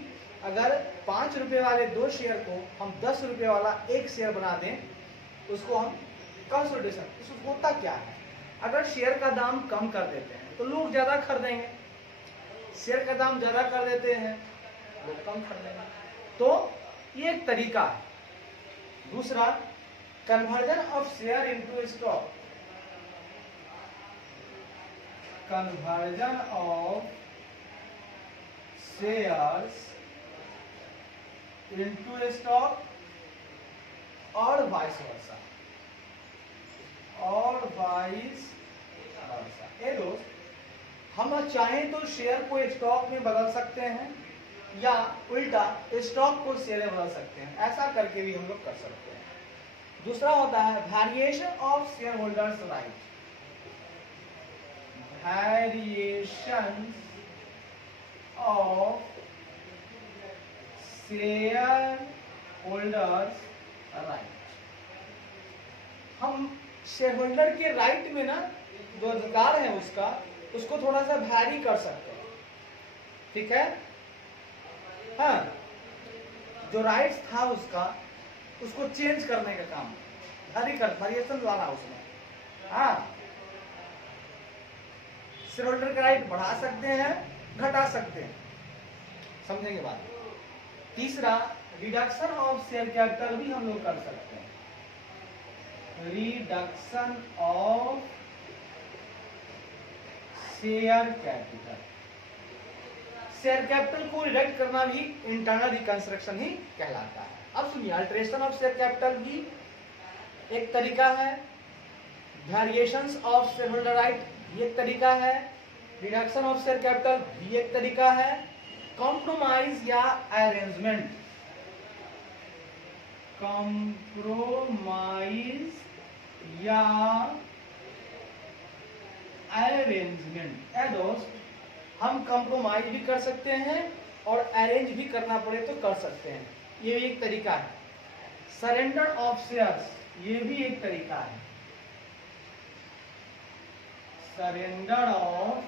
अगर 5 रुपए वाले 2 शेयर को हम 10 रुपए वाला 1 शेयर बना दें, उसको हम कंसोलिडेशन। इसमें होता क्या है, अगर शेयर का दाम कम कर देते हैं तो लोग ज्यादा खरीदेंगे, शेयर का दाम ज्यादा कर देते हैं लोग कम खरीदेंगे। तो ये एक तरीका है। दूसरा conversion of share into stock. Conversion of shares into stock और वाइस वर्सा। और वाइस वर्सा। ये दोस्त हम चाहें तो शेयर को स्टॉक में बदल सकते हैं या उल्टा स्टॉक को शेयर में बदल सकते हैं। ऐसा करके भी हम लोग कर सकते हैं। दूसरा होता है variation of shareholders right. Variation of shareholders right. हम शेयर होल्डर के राइट में ना जो अधिकार है उसको थोड़ा सा वैरी कर सकते हैं। ठीक है, हाँ, जो राइट्स था उसको चेंज करने का काम, वेरिएशन वाला उसमें। हाँ, शेयर होल्डर का राइट बढ़ा सकते हैं, घटा सकते हैं, समझेंगे बात। तीसरा रिडक्शन ऑफ शेयर कैपिटल भी हम लोग कर सकते हैं। Reduction of share capital. Share capital को रिडक्ट करना भी इंटरनल रिकंस्ट्रक्शन ही कहलाता है। अब सुनिए, अल्टरेशन ऑफ शेयर कैपिटल भी एक तरीका है, variations of share holder right भी एक तरीका है, रिडक्शन ऑफ शेयर कैपिटल भी एक तरीका है, कॉम्प्रोमाइज या अरेंजमेंट। कॉम्प्रोमाइज या अरेंजमेंट। दोस्त हम कंप्रोमाइज भी कर सकते हैं और अरेंज भी करना पड़े तो कर सकते हैं, ये भी एक तरीका है। सरेंडर ऑफ शेयर्स ये भी एक तरीका है। सरेंडर ऑफ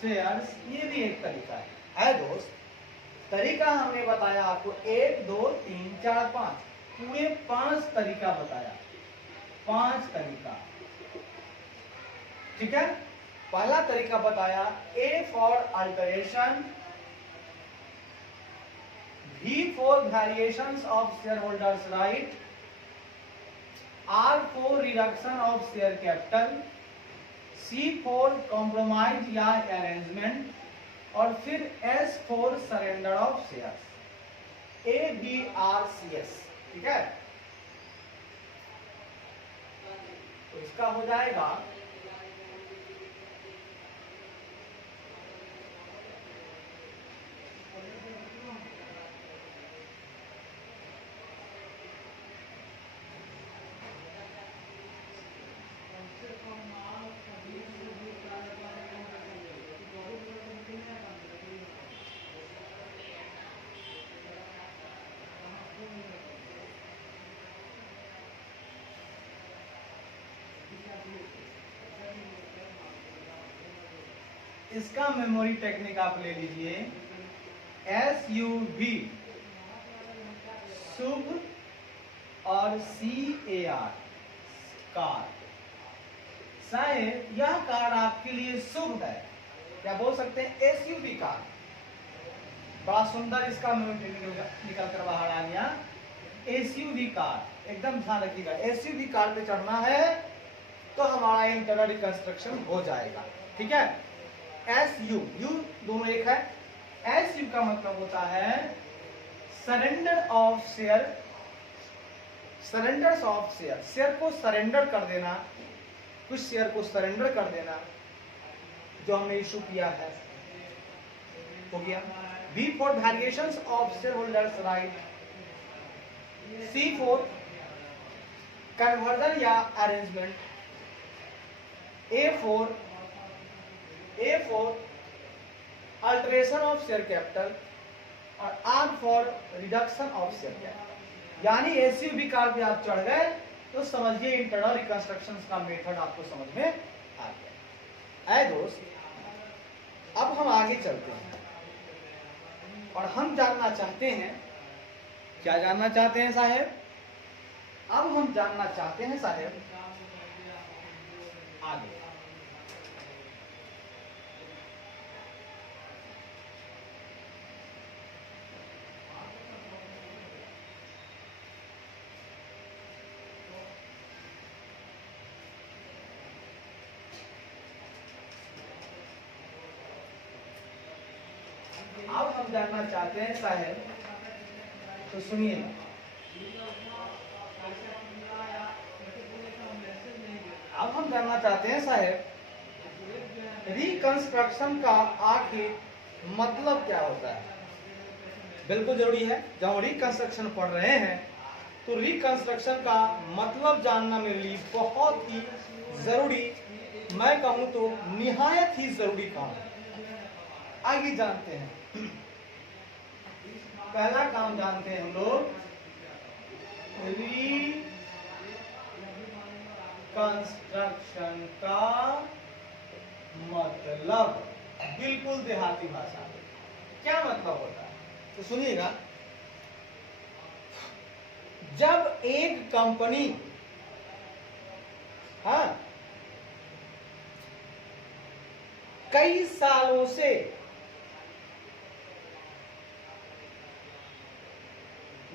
शेयर्स ये भी एक तरीका है दोस्त। तरीका हमने बताया आपको 1 2 3 4 5, पूरे 5 तरीका बताया, 5 तरीका। ठीक है, पहला तरीका बताया A for alteration, V for variations of shareholders right, R for reduction of share capital, C for compromise या अरेंजमेंट, और फिर S for surrender of shares. ABRCS। ठीक है, तो इसका हो जाएगा इसका मेमोरी टेक्निक आप ले लीजिए, SUV शुभ और CAR कार्ड। शायद यह कार्ड आपके लिए शुभ है, क्या बोल सकते हैं, SUV कार्ड। बड़ा सुंदर इसका मेमोरी टेक्निक निकल कर बाहर आ गया, SUV कार्ड। एकदम ध्यान रखिएगा, SUV कार्ड पे चढ़ना है तो हमारा इंटरनल रिकंस्ट्रक्शन हो जाएगा। ठीक है, SU यू दोनों एक है। SU का मतलब होता है surrender of share, surrender of share, share को सरेंडर कर देना, कुछ शेयर को सरेंडर कर देना जो हमने इशू किया है, हो गया। B for variations of shareholders right, C for conversion या arrangement, A for alteration of share capital, और R for reduction of share capital. यानी SUV कार्ड पे आप चढ़ गए तो समझिए इंटरनल रिकंस्ट्रक्शन का मेथड आपको समझ में आ गया। ऐ दोस्त, अब हम आगे चलते हैं और हम जानना चाहते हैं, क्या जानना चाहते हैं साहेब? अब हम जानना चाहते हैं साहेब आगे, अब हम जानना चाहते हैं साहेब, तो सुनिए, अब हम जानना चाहते हैं साहेब रिकंस्ट्रक्शन का आखिर मतलब क्या होता है। बिल्कुल जरूरी है, जब हम रिकंस्ट्रक्शन पढ़ रहे हैं तो रिकंस्ट्रक्शन का मतलब जानना मेरे लिए बहुत ही जरूरी, मैं कहूं तो निहायत ही जरूरी काम है। आगे जानते हैं, पहला काम जानते हैं हम लोग, रिकंस्ट्रक्शन का मतलब। बिल्कुल देहाती भाषा में क्या मतलब होता है, तो सुनिएगा। जब एक कंपनी कई सालों से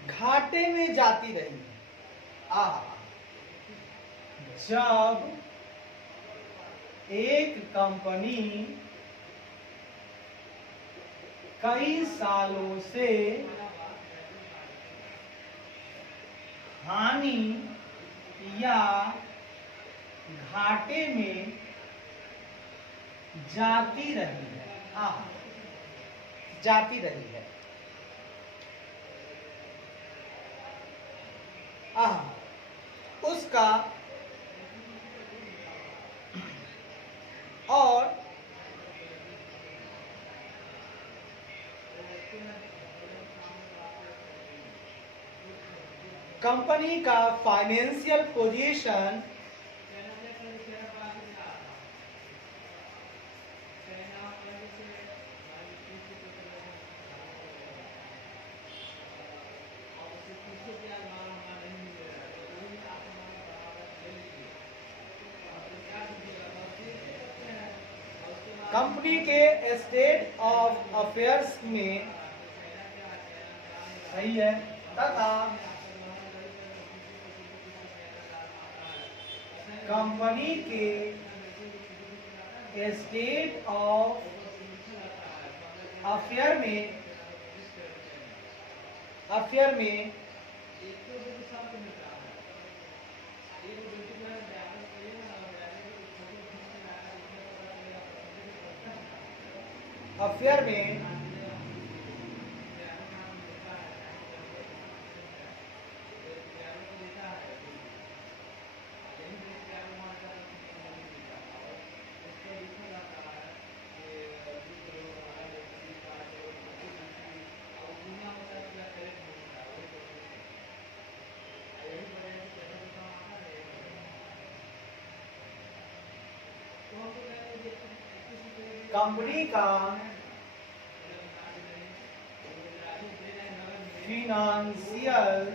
घाटे में जाती रही, जब एक कंपनी कई सालों से हानि या घाटे में जाती रही है, जाती रही है, उसका और कंपनी का फाइनेंशियल पोजीशन कंपनी के स्टेट ऑफ अफेयर्स में, सही है, तथा कंपनी के स्टेट ऑफ अफेयर में कंपनी का फिनेंशियल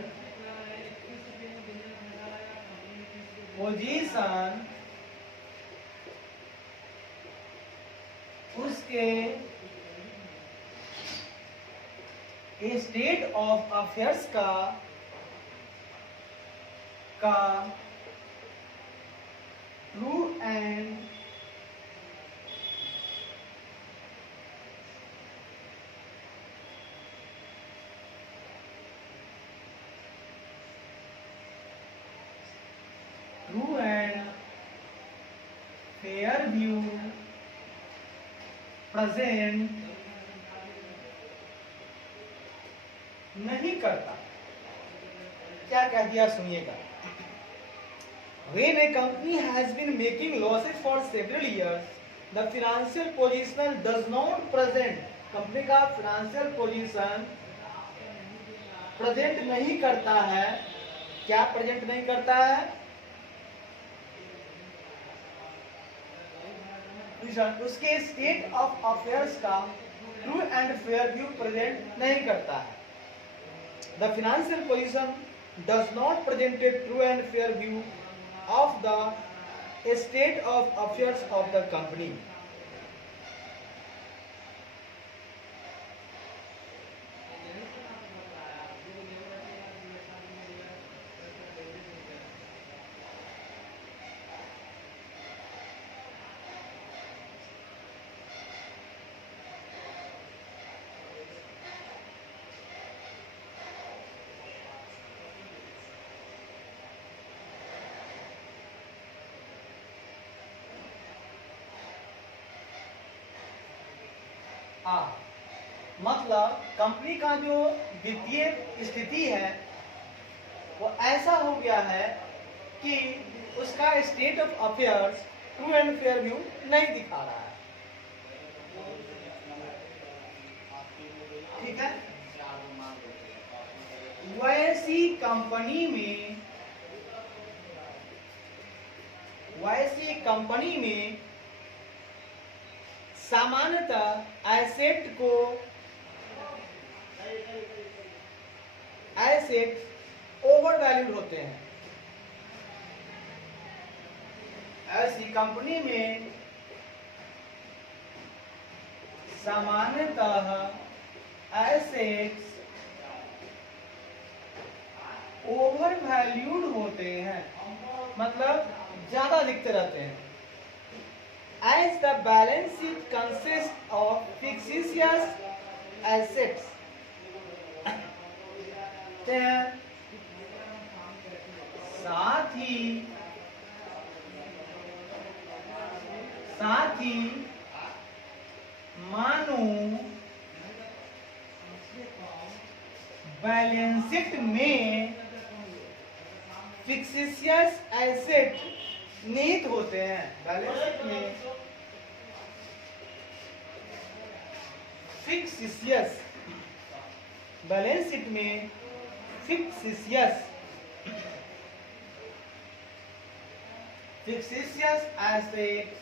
पोजीशन उसके स्टेट ऑफ अफेयर्स का true and fair view present नहीं करता। क्या कह दिया सुनिएगा। When a company has been making losses for several years, the financial position does not present. Company का फाइनेंशियल पोजीशन प्रेजेंट नहीं करता है। क्या प्रेजेंट नहीं करता है? उसके स्टेट ऑफ अफेयर्स का true and fair view present नहीं करता है। The financial position does not present A true and fair view of the state of affairs of the company. मतलब कंपनी का जो वित्तीय स्थिति है वो ऐसा हो गया है कि उसका state of affairs true and fair view नहीं दिखा रहा है। ठीक है। वैसी कंपनी में सामान्यतः एसेट ओवर वैल्यूड होते हैं। ऐसी कंपनी में सामान्यतः एसेट्स ओवर वैल्यूड होते हैं, मतलब ज्यादा दिखते रहते हैं। As the balance sheet consists of fictitious assets, साथ ही मानो बैलेंस शीट में फिक्सिशियस एसेट निहित होते हैं। बैलेंस शीट में फिक्सिशियस एसेट्स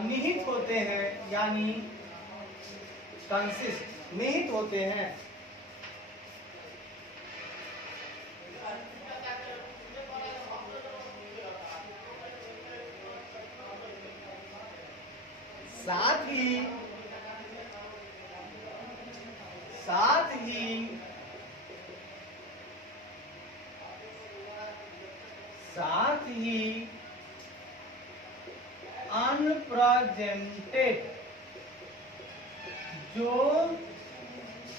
निहित होते हैं, यानी कंसिस्ट निहित होते हैं। साथ ही साथ ही साथ ही अनप्रेजेंटेड जो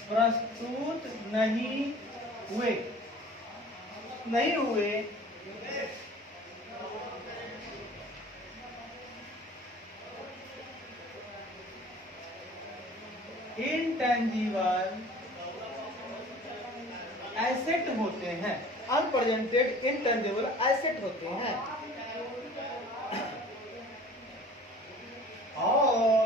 प्रस्तुत नहीं हुए इंटेंजिबल एसेट होते हैं। अनप्रेजेंटेड इंटेंजिबल एसेट होते हैं। और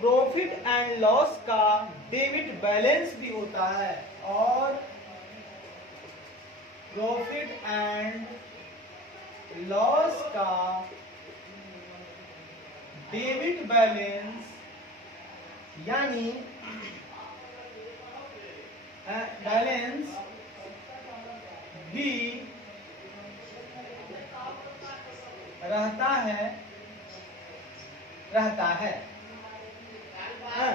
प्रॉफिट एंड लॉस का डेबिट बैलेंस भी होता है। और प्रॉफिट एंड लॉस का डेबिट बैलेंस यानी बैलेंस भी रहता है हाँ।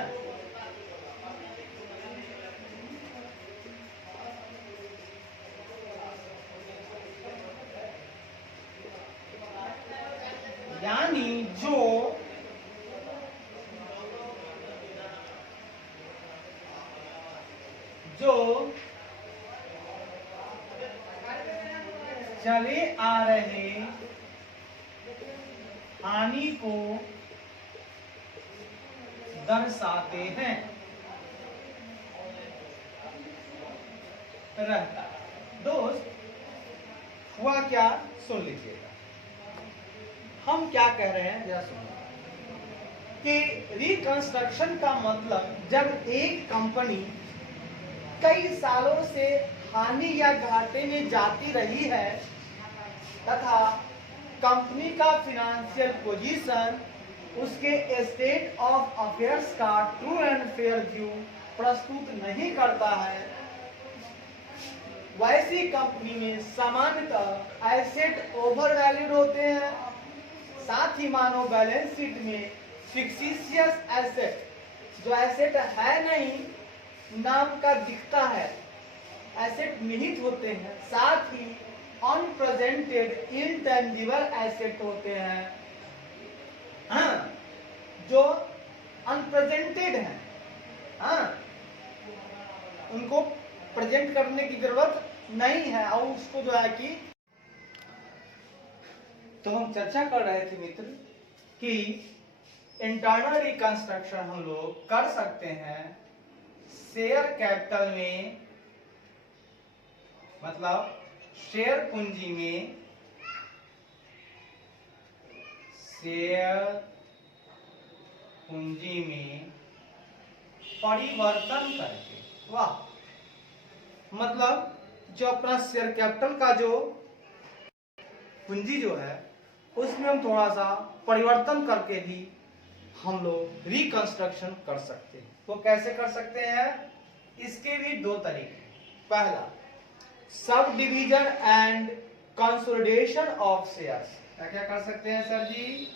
यानी जो चले आ रहे हानि को दर्शाते हैं रहता। दोस्त हुआ क्या, सुन लीजिएगा हम क्या कह रहे हैं, जरा सुनिए कि रिकंस्ट्रक्शन का मतलब जब एक कंपनी कई सालों से हानि या घाटे में जाती रही है तथा कंपनी का फाइनेंशियल पोजीशन उसके स्टेट ऑफ अफेयर्स का ट्रू एंड फेयर व्यू प्रस्तुत नहीं करता है, वैसी कंपनी में सामान्यतः एसेट ओवर वैल्यूड होते हैं। साथ ही मानो बैलेंस शीट में फिक्सिशियस एसेट जो एसेट है नहीं नाम का दिखता है एसेट निहित होते हैं। साथ ही अनप्रेजेंटेड इंटेंजिबल एसेट होते हैं हाँ, जो अनप्रेजेंटेड हैं हाँ, उनको प्रेजेंट करने की जरूरत नहीं है और उसको जो है कि तो हम चर्चा कर रहे थे मित्र कि इंटरनल रिकंस्ट्रक्शन हम लोग कर सकते हैं शेयर कैपिटल में, मतलब शेयर पूंजी में परिवर्तन करके। वाह, मतलब जो अपना शेयर कैपिटल का जो पूंजी जो है उसमें हम थोड़ा सा परिवर्तन करके भी हम लोग रिकंस्ट्रक्शन कर सकते हैं। तो कैसे कर सकते हैं, इसके भी दो तरीके। पहला subdivision and consolidation of shares. क्या क्या कर सकते हैं sir ji,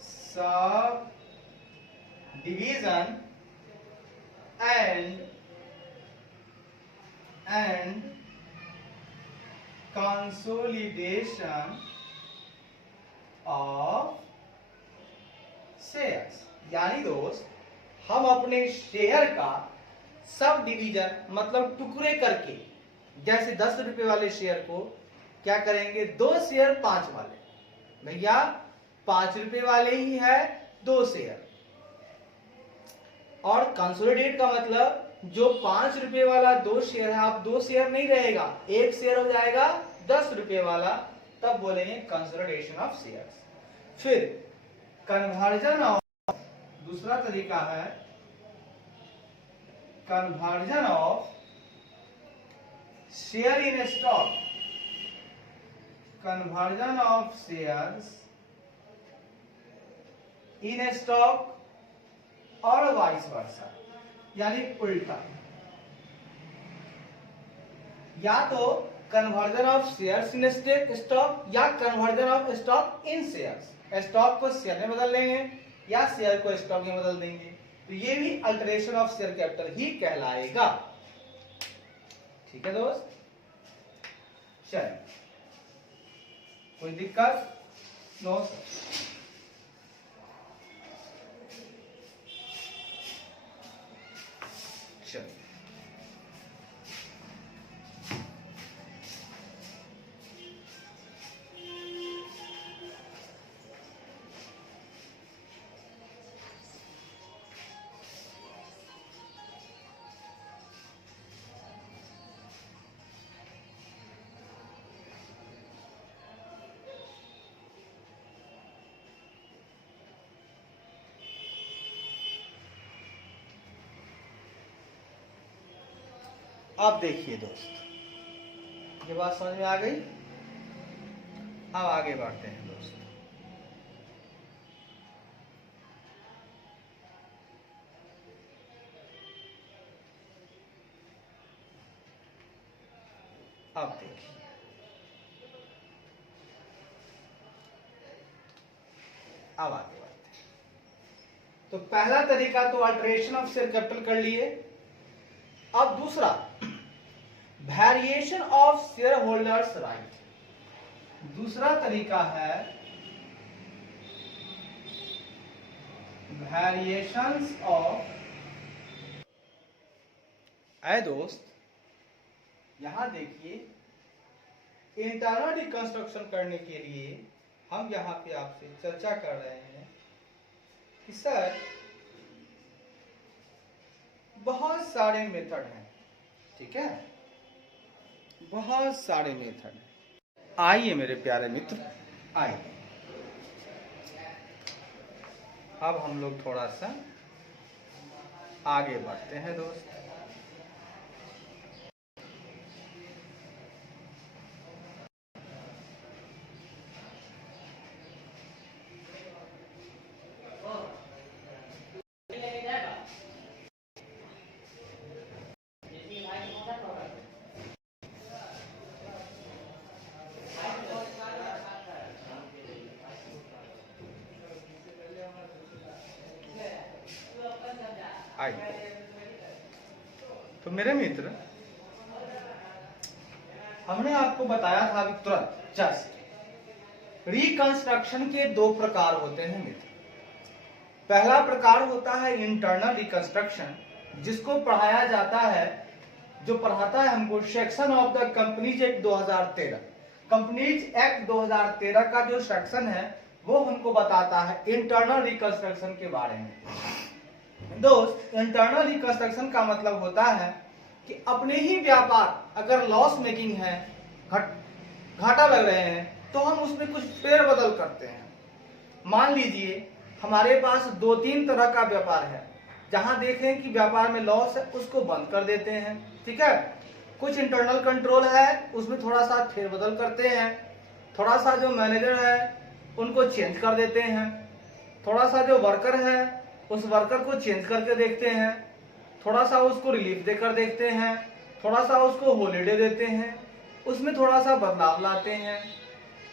subdivision and consolidation of shares. यानी दोस्त हम अपने शेयर का सब डिवीजन मतलब टुकड़े करके, जैसे 10 रुपए वाले शेयर को क्या करेंगे, 2 शेयर 5 वाले, भैया 5 रुपए वाले ही है 2 शेयर। और कंसोलिडेट का मतलब जो 5 रुपए वाला 2 शेयर है, आप 2 शेयर नहीं रहेगा, 1 शेयर हो जाएगा 10 रुपए वाला, तब बोलेंगे कंसोलिडेशन ऑफ शेयर्स। फिर कन्वर्जन ऑफ, दूसरा तरीका है conversion of share in stock, conversion of shares in stock और वाइस वर्सा, यानी उल्टा। या तो conversion of shares in stock या conversion of stock in shares. Stock को शेयर में बदल लेंगे या शेयर को स्टॉक में बदल देंगे, तो ये भी अल्टरेशन ऑफ शेयर कैपिटल ही कहलाएगा। ठीक है दोस्त, चलिए कोई दिक्कत? No sir. चलिए अब देखिए दोस्त, ये बात समझ में आ गई। अब आगे बढ़ते हैं दोस्त। अब देखिए, अब आगे बढ़ते हैं। तो पहला तरीका तो अल्टरेशन ऑफ शेयर कैपिटल कर लिए। अब दूसरा, variation of shareholders right. दूसरा तरीका है वेरिएशंस ऑफ। आए दोस्त, यहां देखिए, इंटरनल रिकंस्ट्रक्शन करने के लिए हम यहां पे आपसे चर्चा कर रहे हैं कि सर बहुत सारे मेथड हैं, ठीक है, बहुत सारे मेथड हैं। आइए मेरे प्यारे मित्र, आइए अब हम लोग थोड़ा सा आगे बढ़ते हैं दोस्त। आइए, तो मेरे मित्र, हमने आपको बताया था अभी तुरंत जस्ट, रिकंस्ट्रक्शन के दो प्रकार होते हैं मित्र। पहला प्रकार होता है इंटरनल रिकंस्ट्रक्शन, जिसको पढ़ाया जाता है, जो पढ़ाता है हमको section of the companies act 2013। Companies act 2013 का जो सेक्शन है वो हमको बताता है इंटरनल रिकंस्ट्रक्शन के बारे में। दोस्त, इंटरनल रिकंस्ट्रक्शन का मतलब होता है कि अपने ही व्यापार अगर लॉस मेकिंग है, घाटा लग रहे हैं, तो हम उसमें कुछ फेरबदल करते हैं। मान लीजिए हमारे पास 2-3 तरह का व्यापार है, जहां देखें कि व्यापार में लॉस है उसको बंद कर देते हैं, ठीक है। कुछ इंटरनल कंट्रोल है, उसमें थोड़ा सा फेरबदल करते हैं, थोड़ा सा जो मैनेजर है उनको चेंज कर देते हैं, थोड़ा सा जो वर्कर है उस वर्कर को चेंज करके देखते हैं, थोड़ा सा उसको रिलीफ देकर देखते हैं, थोड़ा सा उसको हॉलीडे देते हैं, उसमें थोड़ा सा बदलाव लाते हैं,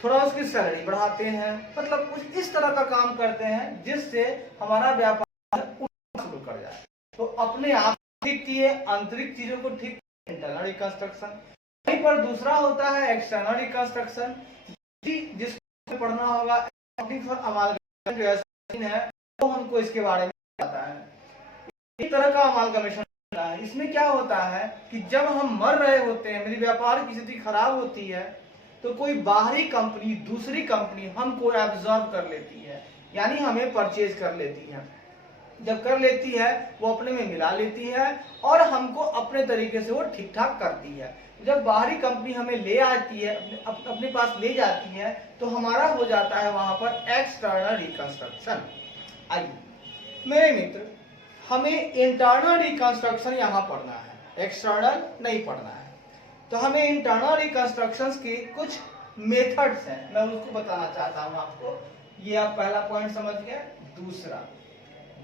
थोड़ा उसकी सैलरी बढ़ाते हैं, मतलब कुछ इस तरह का काम करते हैं जिससे हमारा व्यापार शुरू कर जाए। तो अपने आप ठीक किए, आंतरिक चीजों को ठीक, इंटरनल रिकंस्ट्रक्शन। वहीं पर दूसरा होता है एक्सटर्नल रिकंस्ट्रक्शन, जिसको पढ़ना होगा फॉर अमालगमेशन है, तो हमको इसके बारे में पता है। एक तरह का अमालगमेशन है। इसमें क्या होता है कि जब हम मर रहे होते हैं, मेरी व्यापार की स्थिति खराब होती है, तो कोई बाहरी कंपनी, दूसरी कंपनी हमको एब्जॉर्ब कर लेती है, यानी हमें परचेज कर लेती है। जब कर लेती है वो अपने में मिला लेती है और हमको अपने तरीके से वो ठीक ठाक करती है। जब बाहरी कंपनी हमें ले आती है, अपने पास ले जाती है, तो हमारा हो जाता है वहां पर एक्सटर्नल रिकंस्ट्रक्शन। आइए मेरे मित्र, हमें इंटरनल रिकंस्ट्रक्शन यहाँ पढ़ना है, एक्सटर्नल नहीं पढ़ना है। तो हमें इंटरनल रिकंस्ट्रक्शंस के कुछ मेथड्स हैं, मैं उसको बताना चाहता हूं आपको। ये आप पहला पॉइंट समझ गए।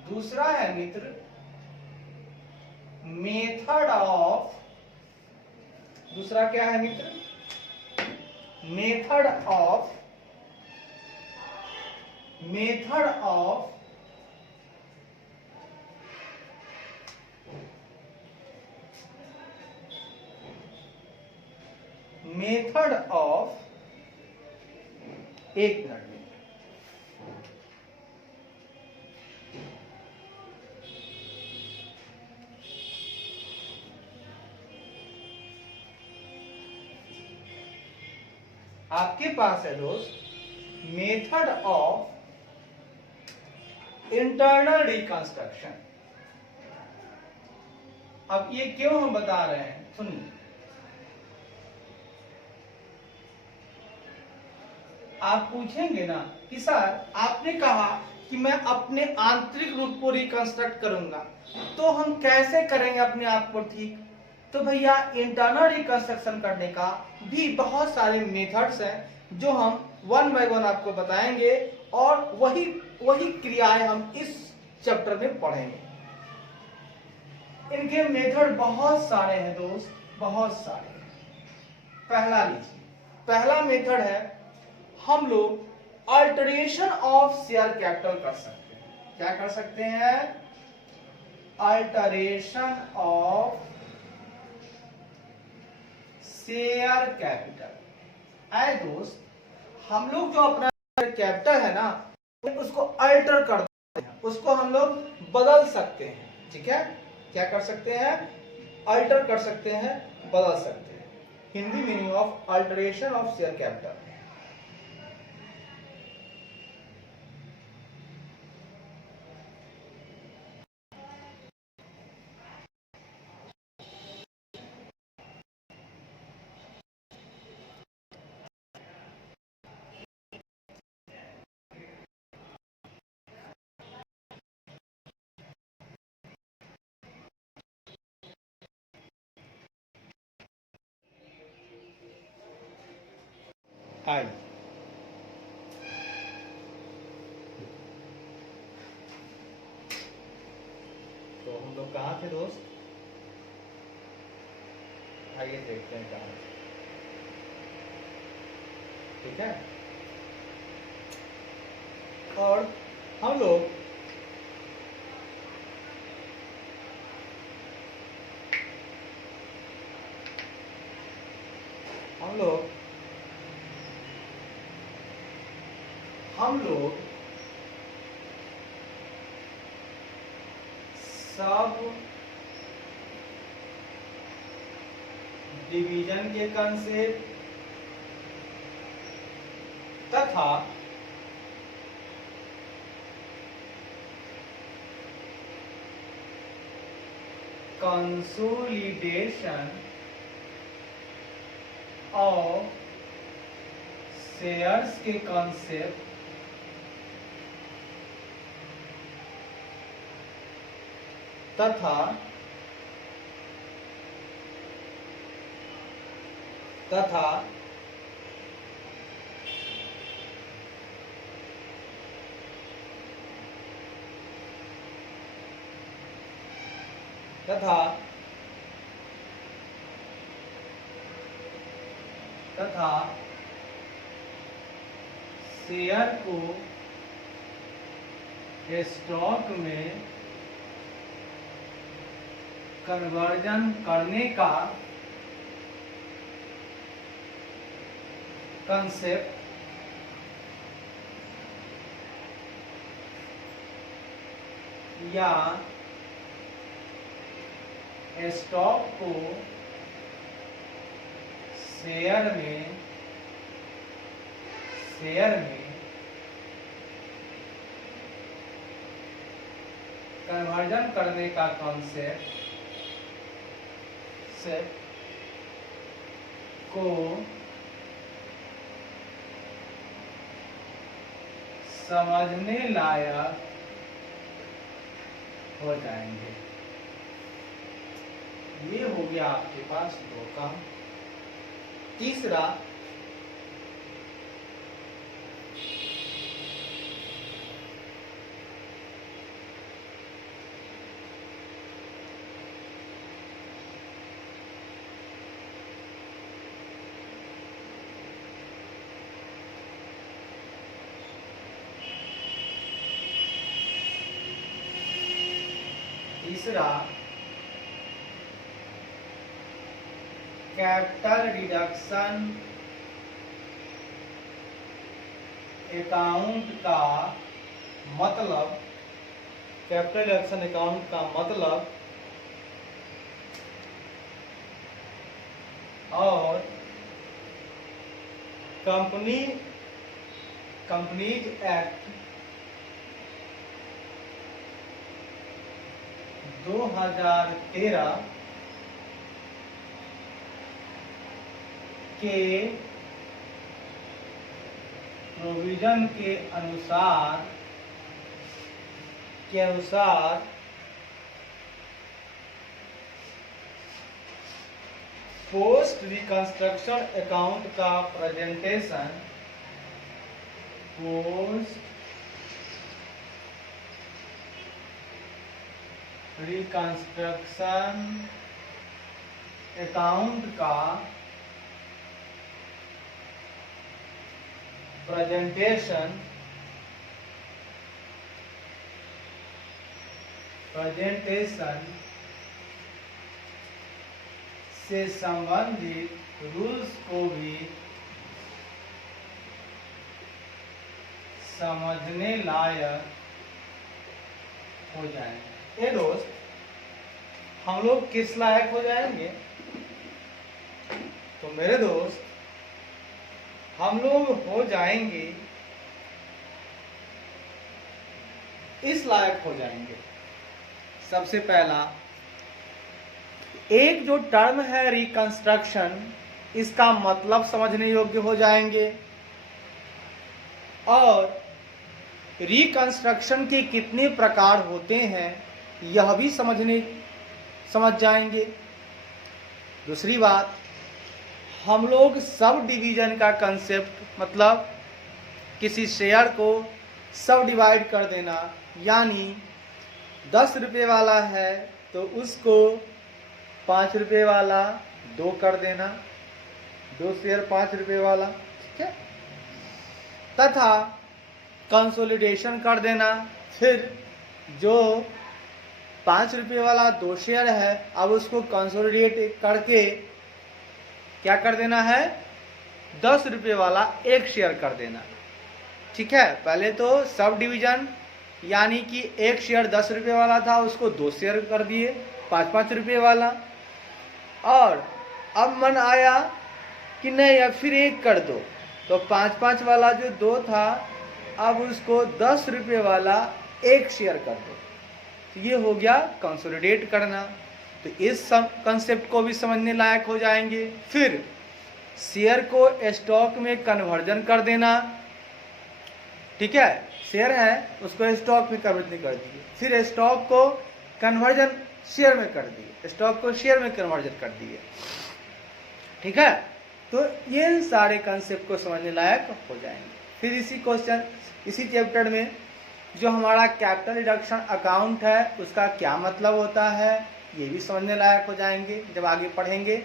दूसरा है मित्र मेथड ऑफ, दूसरा क्या है मित्र? मेथड ऑफ एक मिनट में आपके पास है दोस्त मेथड ऑफ इंटरनल रिकंस्ट्रक्शन। अब ये क्यों हम बता रहे हैं, सुनिए। आप पूछेंगे ना कि सर आपने कहा कि मैं अपने आंतरिक रूप को रिकंस्ट्रक्ट करूंगा, तो हम कैसे करेंगे अपने आप को ठीक? तो भैया इंटरनल रिकंस्ट्रक्शन करने का भी बहुत सारे मेथड्स हैं जो हम वन बाय वन आपको बताएंगे, और वही क्रियाएं हम इस चैप्टर में पढ़ेंगे। इनके मेथड बहुत सारे हैं दोस्त, बहुत सारे। पहला लीजिए, पहला मेथड है हम लोग अल्टरेशन ऑफ शेयर कैपिटल कर सकते हैं। क्या कर सकते हैं? Alteration of share capital. आए दोस्त, हम लोग जो अपना कैपिटल है ना, उसको अल्टर कर सकते हैं, उसको हम लोग बदल सकते हैं। ठीक है, क्या कर सकते हैं? अल्टर कर सकते हैं, बदल सकते हैं। Hindi meaning of alteration of share capital. आई तो हम लोग कहाँ थे दोस्त? आइए देखते हैं कहाँ। ठीक है, और हम लोग सब डिवीजन के कंसेप्ट तथा कंसोलिडेशन ऑफ शेयर्स के कंसेप्ट तथा शेयर को स्टॉक में कन्वर्जन करने का कंसेप्ट या स्टॉक को शेयर में कन्वर्जन करने का कॉन्सेप्ट को समझने लायक हो जाएंगे। ये हो गया आपके पास दो काम। तीसरा, तीसरा कैपिटल डिडक्शन अकाउंट का मतलब, कैपिटल डिडक्शन अकाउंट का मतलब और कंपनीज एक्ट 2013 के प्रोविजन के अनुसार पोस्ट रिकंस्ट्रक्शन अकाउंट का प्रेजेंटेशन पोस्ट रिकंस्ट्रक्शन अकाउंट का प्रेजेंटेशन से संबंधित रूल्स को भी समझने लायक हो जाएंगे। ये दोस्त, हम लोग किस लायक हो जाएंगे? तो मेरे दोस्त, हम लोग हो जाएंगे, इस लायक हो जाएंगे। सबसे पहला, एक जो टर्म है रिकंस्ट्रक्शन, इसका मतलब समझने योग्य हो जाएंगे और रिकंस्ट्रक्शन के कितने प्रकार होते हैं यह भी समझ जाएंगे। दूसरी बात, हम लोग सब डिवीजन का कंसेप्ट, मतलब किसी शेयर को सब डिवाइड कर देना, यानी 10 रुपये वाला है तो उसको 5 रुपये वाला 2 कर देना, 2 शेयर 5 रुपये वाला, ठीक है। तथा कंसोलिडेशन कर देना, फिर जो 5 रुपये वाला 2 शेयर है, अब उसको कंसोलिडेट करके क्या कर देना है, 10 रुपये वाला 1 शेयर कर देना, ठीक है। पहले तो सब डिवीजन, यानी कि 1 शेयर 10 रुपये वाला था, उसको 2 शेयर कर दिए 5-5 रुपये वाला, और अब मन आया कि नहीं अब फिर 1 कर दो, तो 5-5 वाला जो 2 था, अब उसको 10 रुपये वाला 1 शेयर कर दो। तो ये हो गया कंसोलिडेट करना। तो इस कंसेप्ट को भी समझने लायक हो जाएंगे। फिर शेयर को स्टॉक में कन्वर्जन कर देना, ठीक है। शेयर है उसको स्टॉक में कन्वर्जन कर दिए, फिर स्टॉक को कन्वर्जन शेयर में कर दिए, स्टॉक को शेयर में कन्वर्जन कर दिए, ठीक है। तो ये सारे कंसेप्ट को समझने लायक हो जाएंगे। फिर इसी चैप्टर में जो हमारा कैपिटल रिडक्शन अकाउंट है उसका क्या मतलब होता है ये भी समझने लायक हो जाएंगे जब आगे पढ़ेंगे।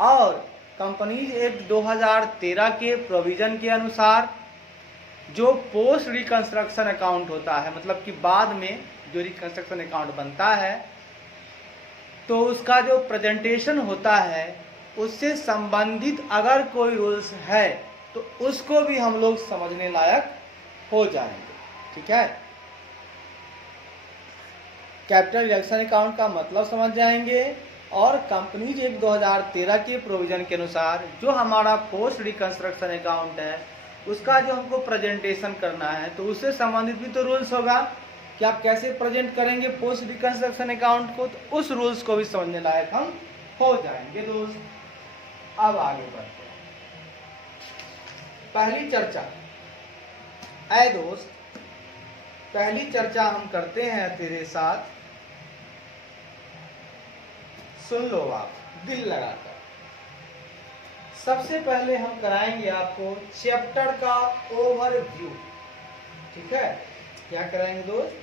और कंपनीज एक्ट 2013 के प्रोविजन के अनुसार जो पोस्ट रिकंस्ट्रक्शन अकाउंट होता है, मतलब कि बाद में जो रिकंस्ट्रक्शन अकाउंट बनता है, तो उसका जो प्रेजेंटेशन होता है उससे संबंधित अगर कोई रूल्स है तो उसको भी हम लोग समझने लायक हो जाएंगे, ठीक है। कैपिटल रिडक्शन अकाउंट का मतलब समझ जाएंगे और कंपनीज एक्ट 2013 के प्रोविजन के अनुसार जो हमारा पोस्ट रिकंस्ट्रक्शन अकाउंट है उसका जो हमको प्रेजेंटेशन करना है तो उससे संबंधित भी तो रूल्स होगा कि आप कैसे प्रेजेंट करेंगे पोस्ट रिकंस्ट्रक्शन अकाउंट को, तो उस रूल्स को भी समझने लायक हम हो जाएंगे दोस्त। अब आगे बढ़ते हैं। पहली चर्चा, ऐ दोस्त, पहली चर्चा हम करते हैं तेरे साथ, सुन लो आप दिल लगाकर। सबसे पहले हम कराएंगे आपको चैप्टर का ओवरव्यू, ठीक है। क्या कराएंगे दोस्त?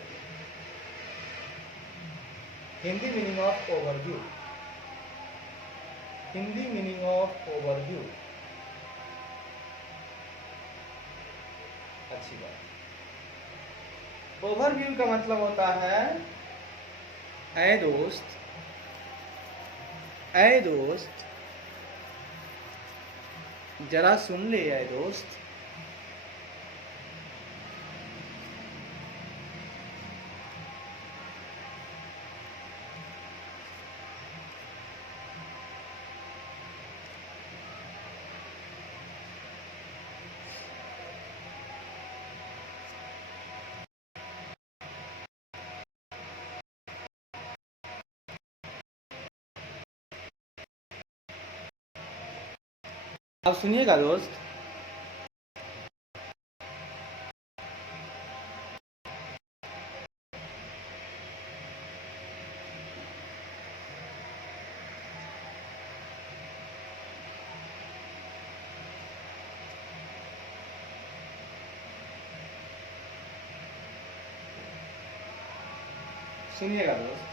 Hindi meaning of overview, Hindi meaning of overview, अच्छी बात। ओवरव्यू का मतलब होता है ऐ दोस्त, ऐ दोस्त, जरा सुन ले ऐ दोस्त। अब सुनिएगा दोस्त। सुनिएगा दोस्त।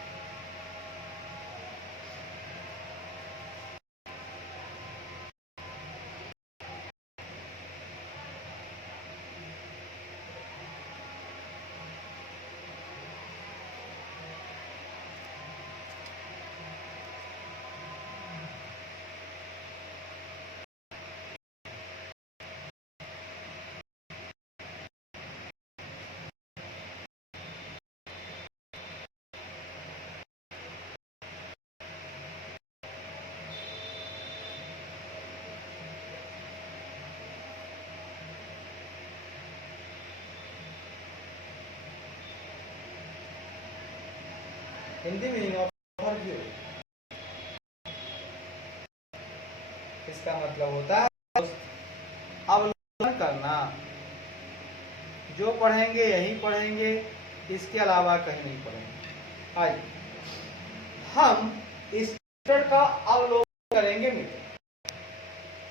हिंदी मीनिंग ऑफ ओवरव्यू, इसका मतलब होता है अवलोकन करना। जो पढ़ेंगे यही पढ़ेंगे, इसके अलावा कहीं नहीं पढ़ेंगे। आइए हम इस चैप्टर का अवलोकन करेंगे मित्र।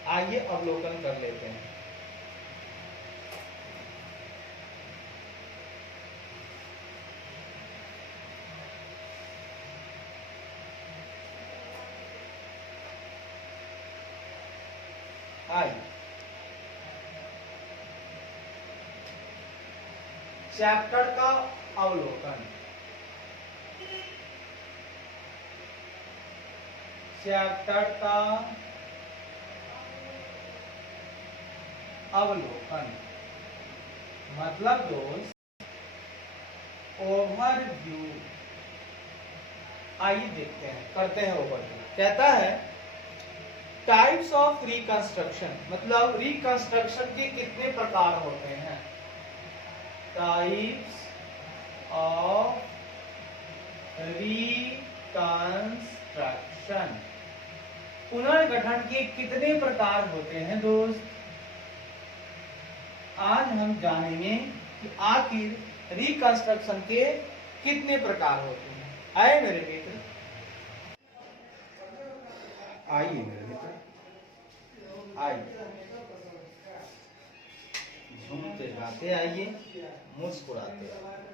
आइए अवलोकन कर लेते हैं। आइए चैप्टर का अवलोकन। चैप्टर का अवलोकन मतलब दोस्त ओवरव्यू। आइए देखते हैं, करते हैं ओवरव्यू। कहता है टाइप्स ऑफ रिकंस्ट्रक्शन, मतलब रिकंस्ट्रक्शन के कितने प्रकार होते हैं। टाइप्स ऑफ रिकंस्ट्रक्शन, पुनर्गठन के कितने प्रकार होते हैं दोस्त। आज हम जानेंगे कि आखिर रिकंस्ट्रक्शन के कितने प्रकार होते हैं। आए मेरे मित्र, आइए मेरे मित्र, आइए झूमते गाते आइए, मुस्कुराते आइए।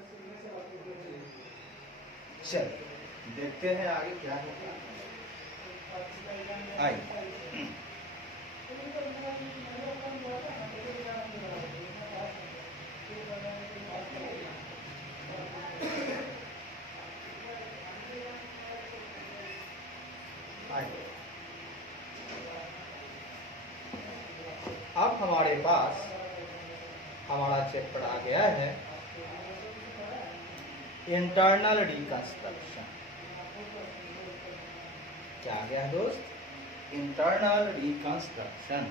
चलिए देखते हैं आगे क्या होता है। आइए अब हमारे पास हमारा चैप्टर आ गया है इंटरनल रिकंस्ट्रक्शन। क्या आ गया दोस्त, इंटरनल रिकंस्ट्रक्शन।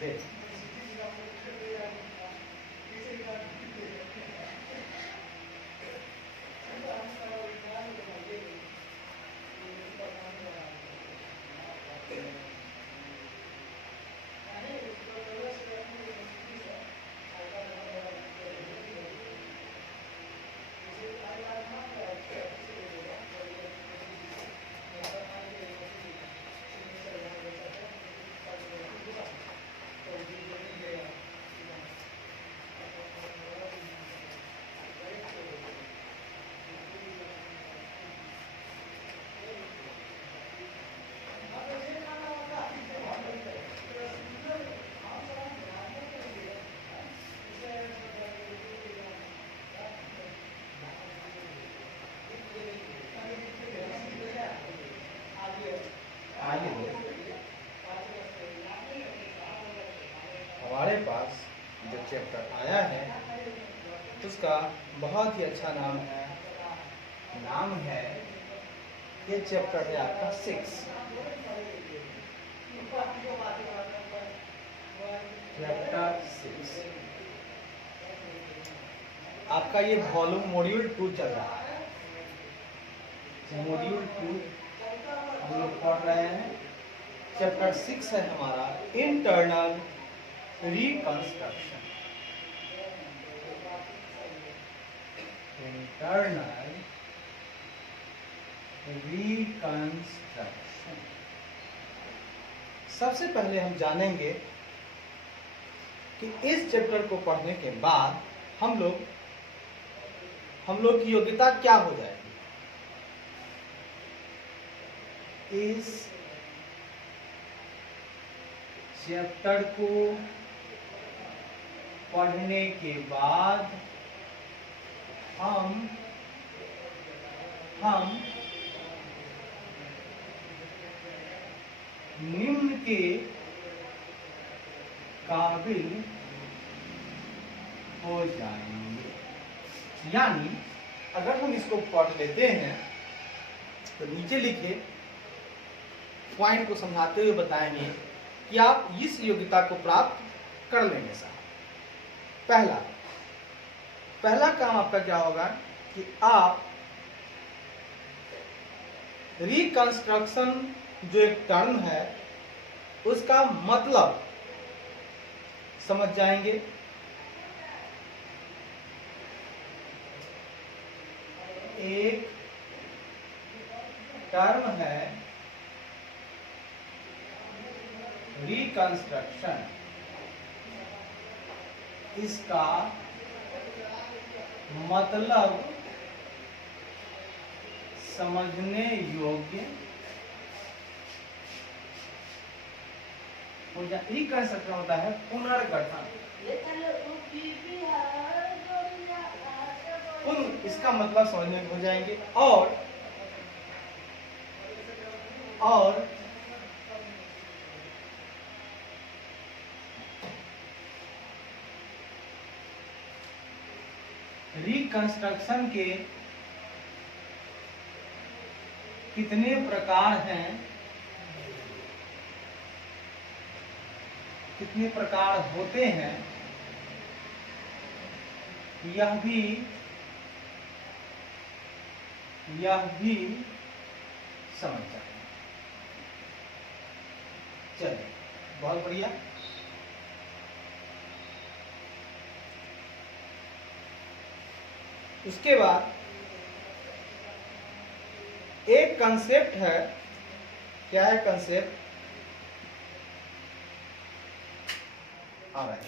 देख पास जो चैप्टर आया है उसका बहुत ही अच्छा नाम है ये चैप्टर है आपका 6, चैप्टर 6। आपका ये वॉल्यूम मॉड्यूल 2 चल रहा है। मॉड्यूल 2 हम लोग पढ़ रहे हैं। चैप्टर 6 है हमारा इंटरनल रिकंस्ट्रक्शन। Internal reconstruction. सबसे पहले हम जानेंगे कि इस चैप्टर को पढ़ने के बाद हम लोग की योग्यता क्या हो जाएगी। इस चैप्टर को पढ़ने के बाद हम निम्न के काबिल हो जाएंगे। यानी अगर हम इसको पढ़ लेते हैं तो नीचे लिखे पॉइंट को समझाते हुए बताएंगे कि आप इस योग्यता को प्राप्त कर लेंगे साहब। पहला काम आपका क्या होगा कि आप रिकंस्ट्रक्शन जो एक टर्म है उसका मतलब समझ जाएंगे। एक टर्म है रिकंस्ट्रक्शन, इसका मतलब समझने योग्य हो जाए। रिकंस्ट्रक्शन होता है पुनर्गठन। इसका मतलब समझने हो जाएंगे। और रिकंस्ट्रक्शन के कितने प्रकार हैं, कितने प्रकार होते हैं, यह भी समझ जाए। चलिए, बहुत बढ़िया। उसके बाद एक कंसेप्ट है। क्या है कंसेप्ट? आ रहा है।